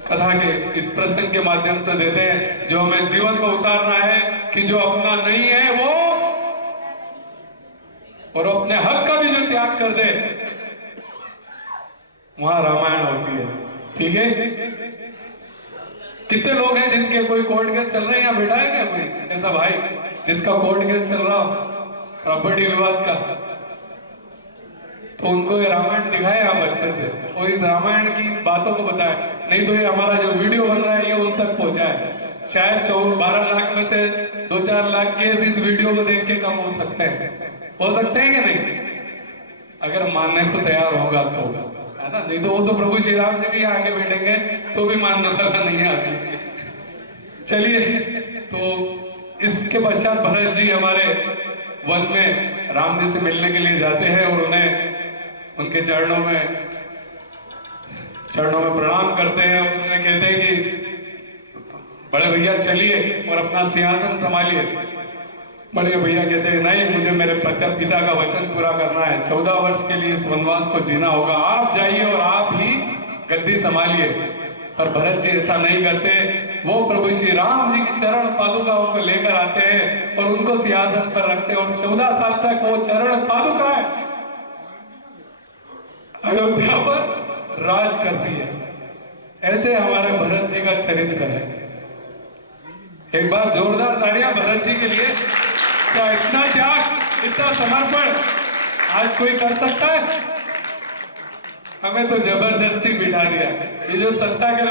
कथा के, इस प्रसंग के माध्यम से देते हैं, जो हमें जीवन में उतारना है कि जो अपना नहीं है वो और अपने हक का भी जो त्याग कर दे, वहां रामायण होती है। ठीक है? कितने लोग हैं जिनके कोई कोर्ट केस चल रहे हैं? यहाँ बैठा है क्या कोई ऐसा भाई जिसका कोर्ट केस चल रहा हो प्रॉपर्टी विवाद का? तो उनको ये रामायण दिखाए आप अच्छे से, और इस रामायण की बातों को बताए, नहीं तो ये हमारा जो वीडियो बन रहा है ये उन तक पहुंचाए। शायद 12 लाख में से 2-4 लाख केस इस वीडियो को देख के कम हो सकते हैं कि नहीं? अगर मानने को तैयार होगा तो, है ना? नहीं तो वो तो प्रभु श्री राम जी भी आगे बैठेंगे तो भी मानने वाला नहीं है आगे। चलिए, तो इसके पश्चात भरत जी हमारे वन में राम जी से मिलने के लिए जाते हैं और उन्हें उनके चरणों में चरणों में प्रणाम करते हैं। उन्हें कहते हैं कि बड़े भैया चलिए और अपना सिंहासन संभालिए। बड़े भैया कहते हैं नहीं, मुझे मेरे पिता का वचन पूरा करना है, 14 वर्ष के लिए इस वनवास को जीना होगा, आप जाइए और आप ही गद्दी संभालिए। पर भरत जी ऐसा नहीं करते, वो प्रभु श्री राम जी की चरण पादुकाओं को लेकर आते हैं और उनको सिंहासन पर रखते हैं और 14 साल तक वो चरण पादुकाएं अयोध्या पर राज करती है। ऐसे हमारे भरत जी का चरित्र है। एक बार जोरदार तालियां भरत जी के लिए। क्या इतना त्याग, इतना समर्पण आज कोई कर सकता है? हमें तो जबरदस्ती बिठा दिया। ये जो सत्ता के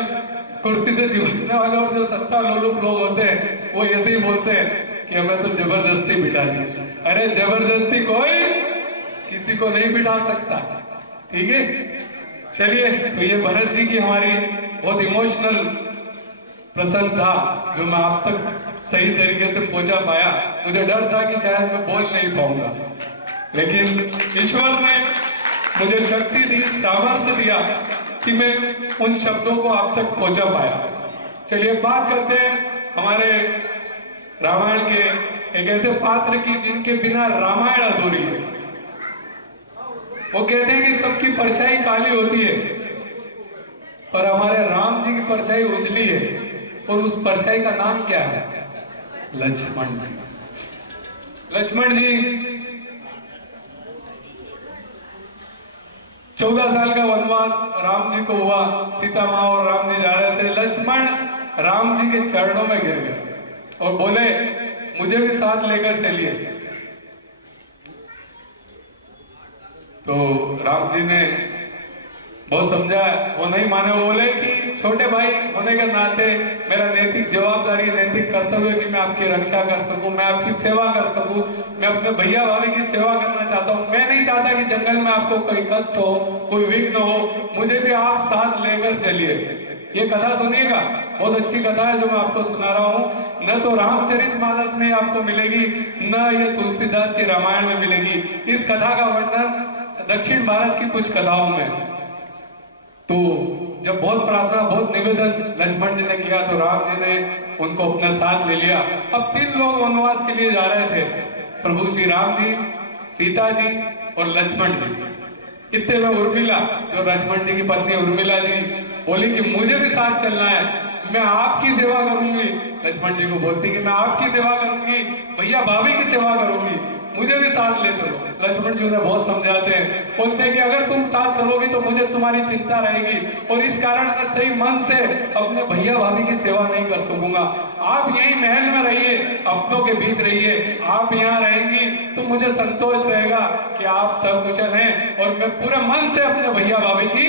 कुर्सी से चिपकने वाले और जो सत्ता लोलुप लोग होते हैं वो ऐसे ही बोलते हैं कि हमें तो जबरदस्ती बिठा दिया। अरे जबरदस्ती कोई किसी को नहीं बिठा सकता, ठीक है। चलिए, तो ये भरत जी की हमारी बहुत इमोशनल प्रसंग था जो मैं आप तक सही तरीके से पहुंचा पाया। मुझे डर था कि शायद मैं बोल नहीं पाऊंगा, लेकिन ईश्वर ने मुझे शक्ति दी, सामर्थ्य दिया कि मैं उन शब्दों को आप तक पहुंचा पाया। चलिए बात करते हैं हमारे रामायण के एक ऐसे पात्र की जिनके बिना रामायण अधूरी है। वो कहते हैं कि सबकी परछाई काली होती है, पर हमारे राम जी की परछाई उजली है, और उस परछाई का नाम क्या है? लक्ष्मण जी। लक्ष्मण जी 14 साल का वनवास राम जी को हुआ, सीता माँ और राम जी जा रहे थे। लक्ष्मण राम जी के चरणों में गिर गए और बोले मुझे भी साथ लेकर चलिए। तो राम जी ने बहुत समझाया, वो नहीं माने। वो बोले कि छोटे भाई होने के नाते मेरा नैतिक जवाबदारी, नैतिक कर्तव्य कि मैं आपकी रक्षा कर सकूं, मैं आपकी सेवा कर सकूं, मैं अपने भैया भाभी की सेवा करना चाहता हूं। मैं नहीं चाहता कि जंगल में आपको कोई कष्ट हो, कोई विघ्न हो, मुझे भी आप साथ लेकर चलिए। ये कथा सुनिएगा, बहुत अच्छी कथा है जो मैं आपको सुना रहा हूं। न तो रामचरितमानस में आपको मिलेगी, न ये तुलसीदास के रामायण में मिलेगी। इस कथा का वर्णन दक्षिण भारत की कुछ कथाओं में। तो जब बहुत प्रार्थना, बहुत निवेदन लक्ष्मण जी ने किया तो राम जी ने उनको अपने साथ ले लिया। अब 3 लोग वनवास के लिए जा रहे थे, प्रभु श्री राम जी, सीता जी और लक्ष्मण जी। इतने में उर्मिला, जो लक्ष्मण जी की पत्नी उर्मिला जी, बोली कि मुझे भी साथ चलना है, मैं आपकी सेवा करूंगी। लक्ष्मण जी को बोलती कि मैं आपकी सेवा करूंगी, भैया भाभी की सेवा करूंगी, मुझे भी साथ ले चलो। लक्ष्मण जी उन्हें बहुत समझाते हैं, बोलते हैं कि अगर तुम साथ चलोगी तो मुझे तुम्हारी चिंता रहेगी और इस कारण मैं सही मन से अपने भैया भाभी की सेवा नहीं कर सकूंगा। आप यही महल में रहिए, अपनों के बीच रहिए, आप यहाँ रहेंगी तो मुझे संतोष रहेगा कि आप सकुशल हैं और मैं पूरे मन से अपने भैया भाभी की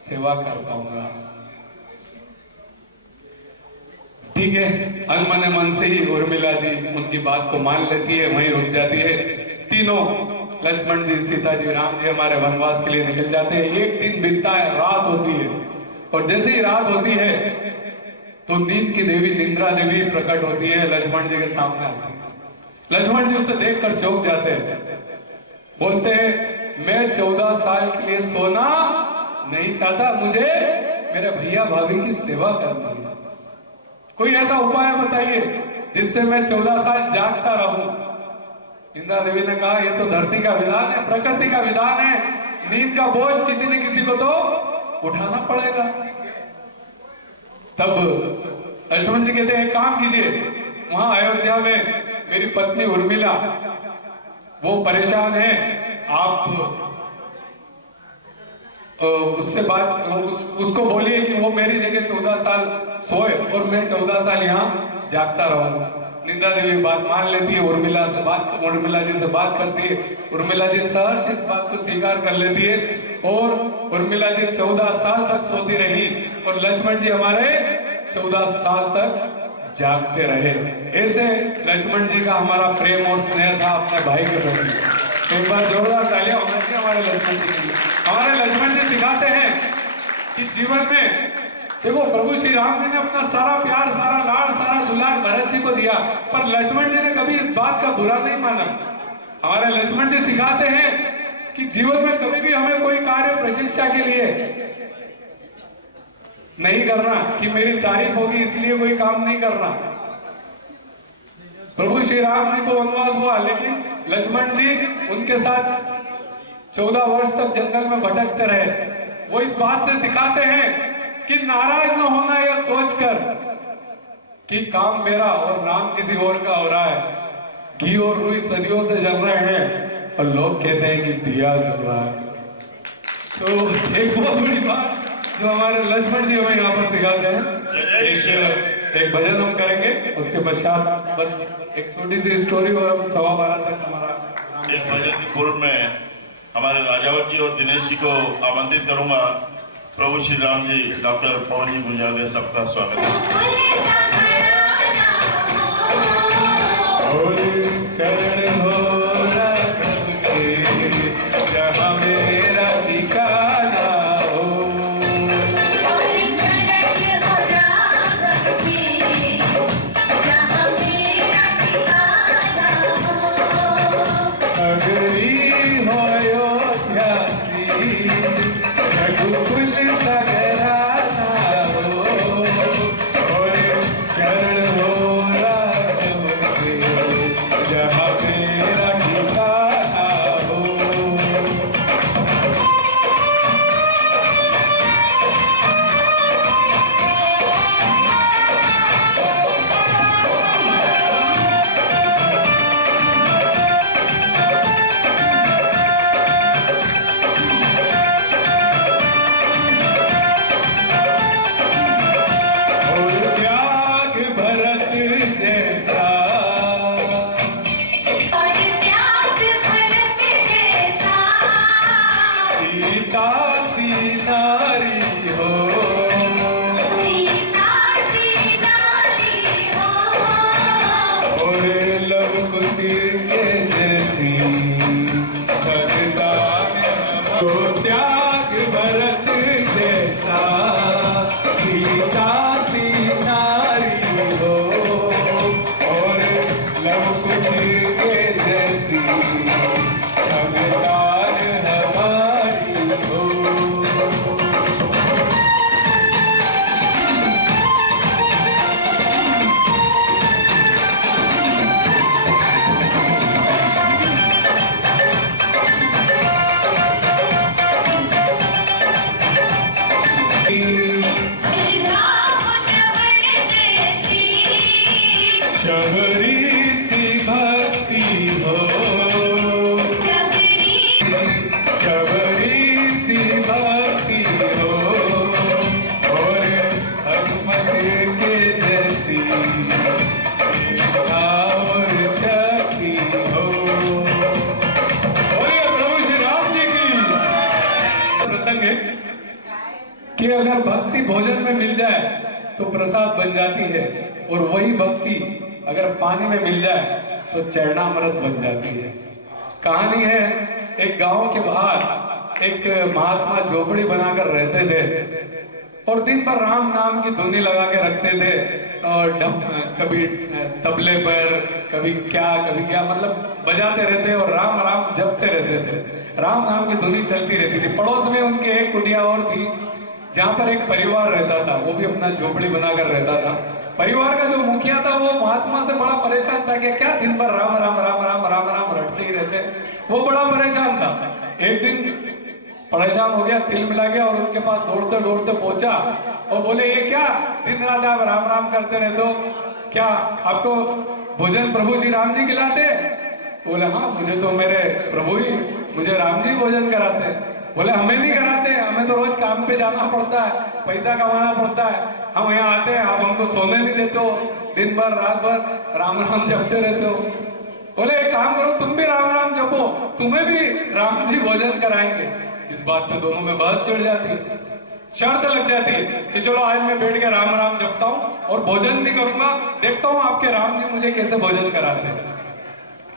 सेवा कर पाऊंगा। ठीक है, अनमने मन से ही उर्मिला जी उनकी बात को मान लेती है, वहीं रुक जाती है। तीनों लक्ष्मण जी, सीता जी, राम जी हमारे वनवास के लिए निकल जाते हैं। एक दिन बीतता है, रात होती है, और जैसे ही रात होती है तो नींद की देवी निंद्रा देवी प्रकट होती है, लक्ष्मण जी के सामने आती है। लक्ष्मण जी उसे देखकर चौंक जाते हैं, बोलते हैं मैं 14 साल के लिए सोना नहीं चाहता, मुझे मेरे भैया भाभी की सेवा करनी है। कोई ऐसा उपाय बताइए जिससे मैं 14 साल जागता रहूं। इंद्रा देवी ने कहा ये तो धरती का विधान है, प्रकृति का विधान है, नींद का बोझ किसी न किसी को तो उठाना पड़ेगा। तब लक्ष्मण जी कहते हैं काम कीजिए, वहां अयोध्या में मेरी पत्नी उर्मिला वो परेशान है, आप उससे बात उसको बोलिए कि वो मेरी जगह 14 साल सोए और मैं 14 साल यहाँ जागता रहूं। निंदा देवी बात मान लेती है, उर्मिला जी से बात करती है। उर्मिला जी सहर्ष इस बात को स्वीकार कर लेती है और उर्मिला जी 14 साल तक सोती रही और लक्ष्मण जी हमारे 14 साल तक जागते रहे। ऐसे लक्ष्मण जी का हमारा प्रेम और स्नेह था अपने भाई के प्रति। एक बार जोरदार तालियां होना चाहिए हमारे लक्ष्मण जी के लिए। हमारे लक्ष्मण जी सिखाते हैं कि जीवन में देखो, प्रभु श्री राम जी ने अपना सारा प्यार, सारा लाड़, सारा दुलार भरत जी को दिया, पर लक्ष्मण जी ने कभी इस बात का बुरा नहीं माना। हमारे लक्ष्मण जी सिखाते हैं कि जीवन में कभी भी हमें कोई कार्य प्रशंसा के लिए नहीं करना कि मेरी तारीफ होगी इसलिए कोई काम नहीं करना। प्रभु श्री राम जी को वनवास हुआ, लेकिन लक्ष्मण जी उनके साथ 14 वर्ष तक जंगल में भटकते रहे। वो इस बात से सिखाते हैं कि नाराज न होना, यह सोचकर कि काम मेरा और नाम किसी और का हो रहा है। घी और रुई सदियों से जल रहे हैं और लोग कहते हैं कि दिया जल रहा है। तो एक बहुत बड़ी बात जो हमारे लक्ष्मण जी हमें यहाँ पर सिखाते हैं। एक भजन हम करेंगे, उसके पश्चात बस एक छोटी सी स्टोरी और हम 12:15 तक हमारा इस भजन की पूर्व में हमारे राजावत जी और दिनेश जी को आमंत्रित करूंगा। प्रभु श्री राम जी, डॉक्टर पवन जी गुंजादे, सबका स्वागत है। चरण हो रघुवर के, जहाँ मेरा ठिकाना हो। अगरी हो अयोध्या श्री, रघुकुल सगराना हो। और चरण हो रघुवर के, जहाँ मेरा ठिकाना हो। और त्याग भरत जैसा, सीता सी नारी हो। और लव कुशी के जैसी भगदान, तो त्याग भरत जैसा, सीता सी नारी हो। और लव कुशी के जैसी भगदान हमारी हो। शबरी सी भक्ति हो, शबरी सी भक्ति हो। और हनुमत के जैसी और शक्ति हो। बोलिए प्रभु श्री राम जी की। प्रसंग है कि अगर भक्ति भोजन में मिल जाए तो प्रसाद बन जाती है, और वही भक्ति अगर पानी में मिल जाए तो चरणामृत बन जाती है। कहानी है, एक गांव के बाहर एक महात्मा झोपड़ी बनाकर रहते थे और दिन भर राम नाम की धुनी लगा के रखते थे। और कभी तबले पर, कभी क्या मतलब बजाते रहते और राम राम जपते रहते थे। राम नाम की धुनी चलती रहती थी। पड़ोस में उनके एक कुटिया और थी जहां पर एक परिवार रहता था, वो भी अपना झोपड़ी बनाकर रहता था। परिवार का जो मुखिया था वो महात्मा से बड़ा परेशान था कि क्या दिन भर राम राम राम राम राम राम रटते ही रहते। वो बड़ा परेशान था। एक दिन परेशान हो गया, तिल मिला गया और उनके पास दौड़ते दौड़ते पहुंचा और बोले, ये क्या दिन रात आप राम राम करते रहते हो, क्या आपको भोजन प्रभु श्री राम जी खिलाते? बोले हाँ, मुझे तो मेरे प्रभु ही, मुझे राम जी भोजन कराते। बोले हमें नहीं कराते, हमें तो रोज काम पे जाना पड़ता है, पैसा कमाना पड़ता है, हम यहाँ आते हैं, आप हमको सोने नहीं देते हो, दिन भर रात भर राम राम जपते रहते हो। बोले एक काम करो, तुम भी राम राम जपो, तुम्हें भी राम जी भोजन कराएंगे। इस बात पे दोनों में बहस छिड़ जाती, शर्त लग जाती कि चलो आज मैं बैठ के राम राम जपता हूँ और भोजन भी करूंगा, देखता हूँ आपके राम जी मुझे कैसे भोजन कराते हैं।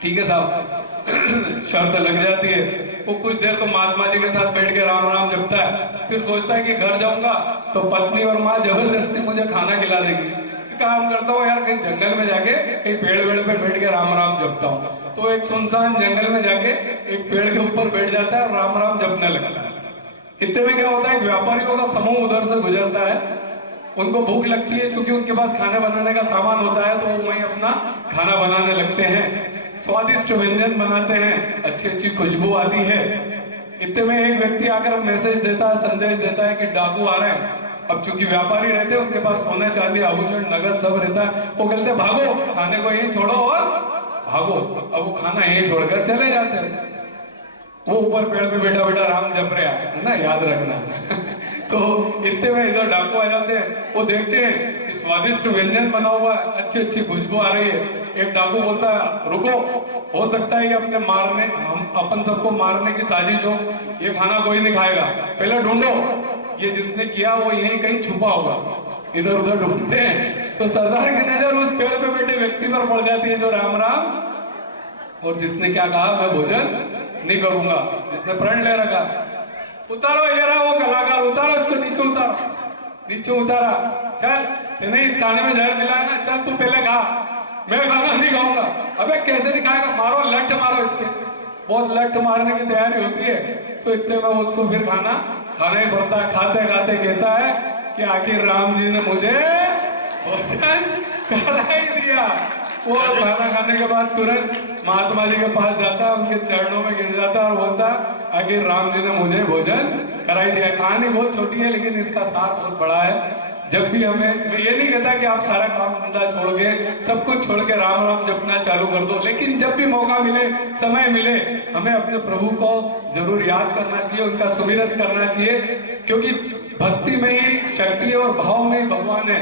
ठीक है साहब, शर्त लग जाती है। वो कुछ देर तो महात्मा जी के साथ बैठ के राम राम जपता है, फिर सोचता है कि घर जाऊंगा तो पत्नी और माँ जबरदस्ती मुझे खाना खिला देगी। काम करता हूँ यार, कहीं जंगल में जाके कहीं पेड़ वेड़ पे बैठ के राम राम जपता हूँ। तो एक सुनसान जंगल में जाके एक पेड़ के ऊपर बैठ जाता है और राम राम जपने लगता है। इतने में क्या होता है, एक व्यापारियों का समूह उधर से गुजरता है उनको भूख लगती है, क्योंकि उनके पास खाना बनाने का सामान होता है, तो वो वहीं अपना खाना बनाने लगते हैं, स्वादिष्ट व्यंजन बनाते हैं, अच्छी अच्छी खुशबू आती है। इतने में एक व्यक्ति आकर मैसेज देता है, संदेश देता है कि डाकू आ रहे हैं। अब चूंकि व्यापारी रहते हैं, उनके पास सोना चांदी आभूषण नगद सब रहता है, वो कहते हैं भागो, खाने को यहीं छोड़ो और भागो। अब वो खाना यहीं छोड़कर चले जाते हैं। वो ऊपर पेड़ पे बैठा बैठा राम जप रहा है ना, याद रखना। तो इतने में इधर डाकू आ जाते हैं, वो देखते हैं कि स्वादिष्ट व्यंजन बना हुआ है, अच्छी अच्छी खुशबू आ रही है। एक डाकू बोलता है रुको, हो सकता है ये अपने मारने, हम अपन सबको मारने की साजिश हो, ये खाना कोई नहीं खाएगा, पहले ढूंढो, ये जिसने किया वो यहीं कहीं छुपा होगा। इधर उधर ढूंढते हैं तो सरदार की नजर उस पेड़ पे बैठे व्यक्ति पर पड़ जाती है जो राम राम, और जिसने क्या कहा मैं भोजन नहीं करूंगा, जिसने प्रण ले रखा। उतारो, ये रहा वो कलाकार, उतारो इसको, नीचे उतारो, नीचे उतारा। चल तेने इस खाने में जहर मिला है ना, चल तू पहले खा, मैं खाना नहीं खाऊंगा। अबे कैसे नहीं खाएगा, मारो लट मारो इसके। बहुत लट मारने की तैयारी होती है, तो इतने में उसको फिर खाना ही पड़ता है। खाते खाते कहता है कि आखिर राम जी ने मुझे भोजन करा ही दिया। वो खाना खाने के बाद तुरंत महात्मा जी के पास जाता है, उनके चरणों में गिर जाता है और बोलता है आखिर राम जी ने मुझे भोजन कराई दिया। कहानी बहुत छोटी है, लेकिन इसका सार बहुत बड़ा है। जब भी हमें, मैं ये नहीं कहता कि आप सारा काम धंधा छोड़ के, सब कुछ छोड़ के राम राम जपना चालू कर दो, लेकिन जब भी मौका मिले, समय मिले, हमें अपने प्रभु को जरूर याद करना चाहिए, उनका सुमिरन करना चाहिए, क्योंकि भक्ति में ही शक्ति है और भाव में ही भगवान है।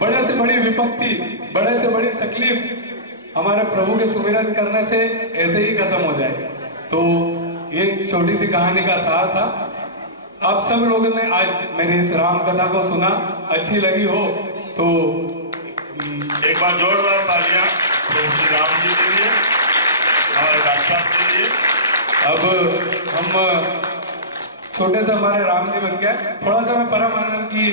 बड़े से बड़ी विपत्ति, बड़े से बड़ी तकलीफ हमारे प्रभु के सुमिरन करने से ऐसे ही खत्म हो जाए। तो ये छोटी सी कहानी का सार था। आप सब लोगों ने आज मेरी इस राम कथा को सुना, अच्छी लगी हो तो एक बार जोरदार तालियां प्रभु श्री राम जी के लिए, हमारे डॉक्टर साहब के लिए। अब हम छोटे से हमारे राम जी बन गए। थोड़ा सा मैं परमानंद की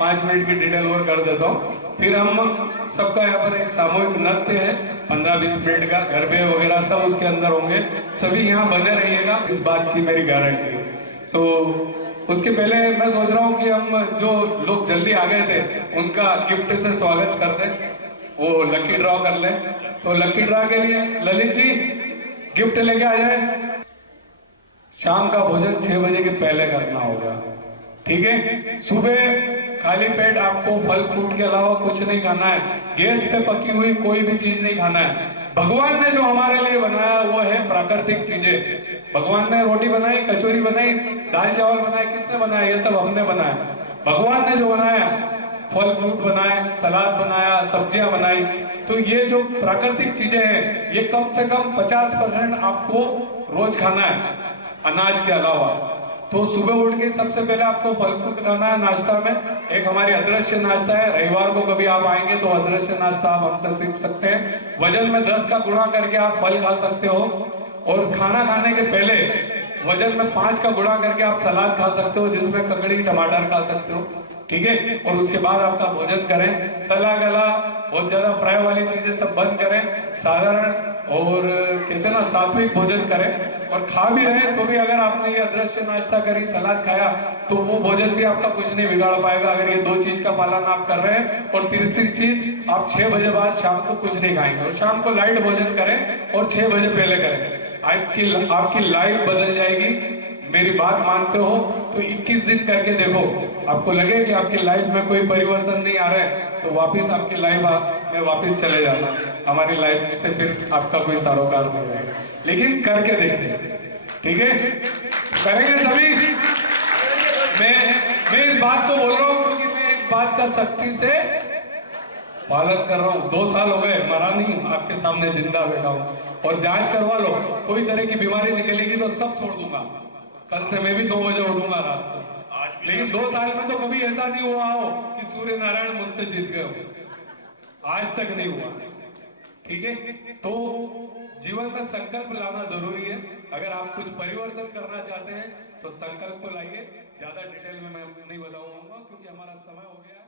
5 मिनट की डिटेल और कर देता हूँ, फिर हम सबका यहाँ पर एक सामूहिक नृत्य है 15-20 मिनट का, गरबे वगैरह सब उसके अंदर होंगे, सभी यहाँ बने रहिएगा, इस बात की मेरी गारंटी है। तो उसके पहले मैं सोच रहा हूँ कि हम जो लोग जल्दी आ गए थे उनका गिफ्ट से स्वागत कर दें, वो लकी ड्रॉ कर ले। तो लकी ड्रॉ के लिए ललित जी गिफ्ट लेके आ जाए। शाम का भोजन 6 बजे के पहले करना होगा, ठीक है। सुबह खाली पेट आपको फल फ्रूट के अलावा कुछ नहीं खाना है, गैस पे पकी हुई कोई भी चीज नहीं खाना है। भगवान ने जो हमारे लिए बनाया वो है प्राकृतिक चीजें। भगवान ने रोटी बनाई, कचौरी बनाई, दाल चावल बनाए, किसने बनाया? ये सब हमने बनाया। भगवान ने जो बनाया, फल फ्रूट बनाए, सलाद बनाया, सब्जियां बनाई, तो ये जो प्राकृतिक चीजें हैं ये कम से कम 50% आपको रोज खाना है अनाज के अलावा। तो सुबह उठ के सबसे पहले आपको फल फ्रूट खाना है नाश्ता में। एक हमारी अदृश्य नाश्ता है, रविवार को कभी आप आएंगे तो अदृश्य नाश्ता आप हमसे सीख सकते हैं। वजन में 10 का गुणा करके आप फल खा सकते हो, और खाना खाने के पहले वजन में 5 का गुणा करके आप सलाद खा सकते हो, जिसमें ककड़ी टमाटर खा सकते हो, ठीक है। और उसके बाद आपका भोजन करें, तला गला बहुत ज्यादा फ्राई वाली चीजें सब बंद करें, साधारण और कहते ना सात्विक भोजन करें। और खा भी रहे तो भी अगर आपने ये अदृश्य नाश्ता करी, सलाद खाया, तो वो भोजन भी आपका कुछ नहीं बिगाड़ पाएगा अगर ये 2 चीज का पालन आप कर रहे हैं। और तीसरी चीज, आप 6 बजे बाद शाम को कुछ नहीं खाएंगे, और शाम को लाइट भोजन करें और 6 बजे पहले करें। आपकी लाइफ बदल जाएगी। मेरी बात मानते हो तो 21 दिन करके देखो, आपको लगे कि आपकी लाइफ में कोई परिवर्तन नहीं आ रहा है, तो वापिस आपकी लाइफ में वापिस चले जाना। हमारी लाइफ से फिर आपका कोई सरोकार नहीं रहेगा, लेकिन करके देखिए, ठीक है। करेंगे सभी। मैं इस बात को बोल रहा हूँ क्योंकि मैं इस बात का सख्ती से पालन कर रहा हूँ। 2 साल हो गए, मरा नहीं, आपके सामने जिंदा बैठा हूँ। और जांच करवा लो, कोई तरह की बीमारी निकलेगी तो सब छोड़ दूंगा। कल से मैं भी 2 बजे उठूंगा रात को। लेकिन 2 साल में तो कभी ऐसा नहीं हुआ हो कि सूर्य नारायण मुझसे जीत गए हो, आज तक नहीं हुआ, ठीक है। तो जीवन में संकल्प लाना जरूरी है। अगर आप कुछ परिवर्तन करना चाहते हैं तो संकल्प को लाइए। ज्यादा डिटेल में मैं नहीं बताऊंगा क्योंकि हमारा समय हो गया है।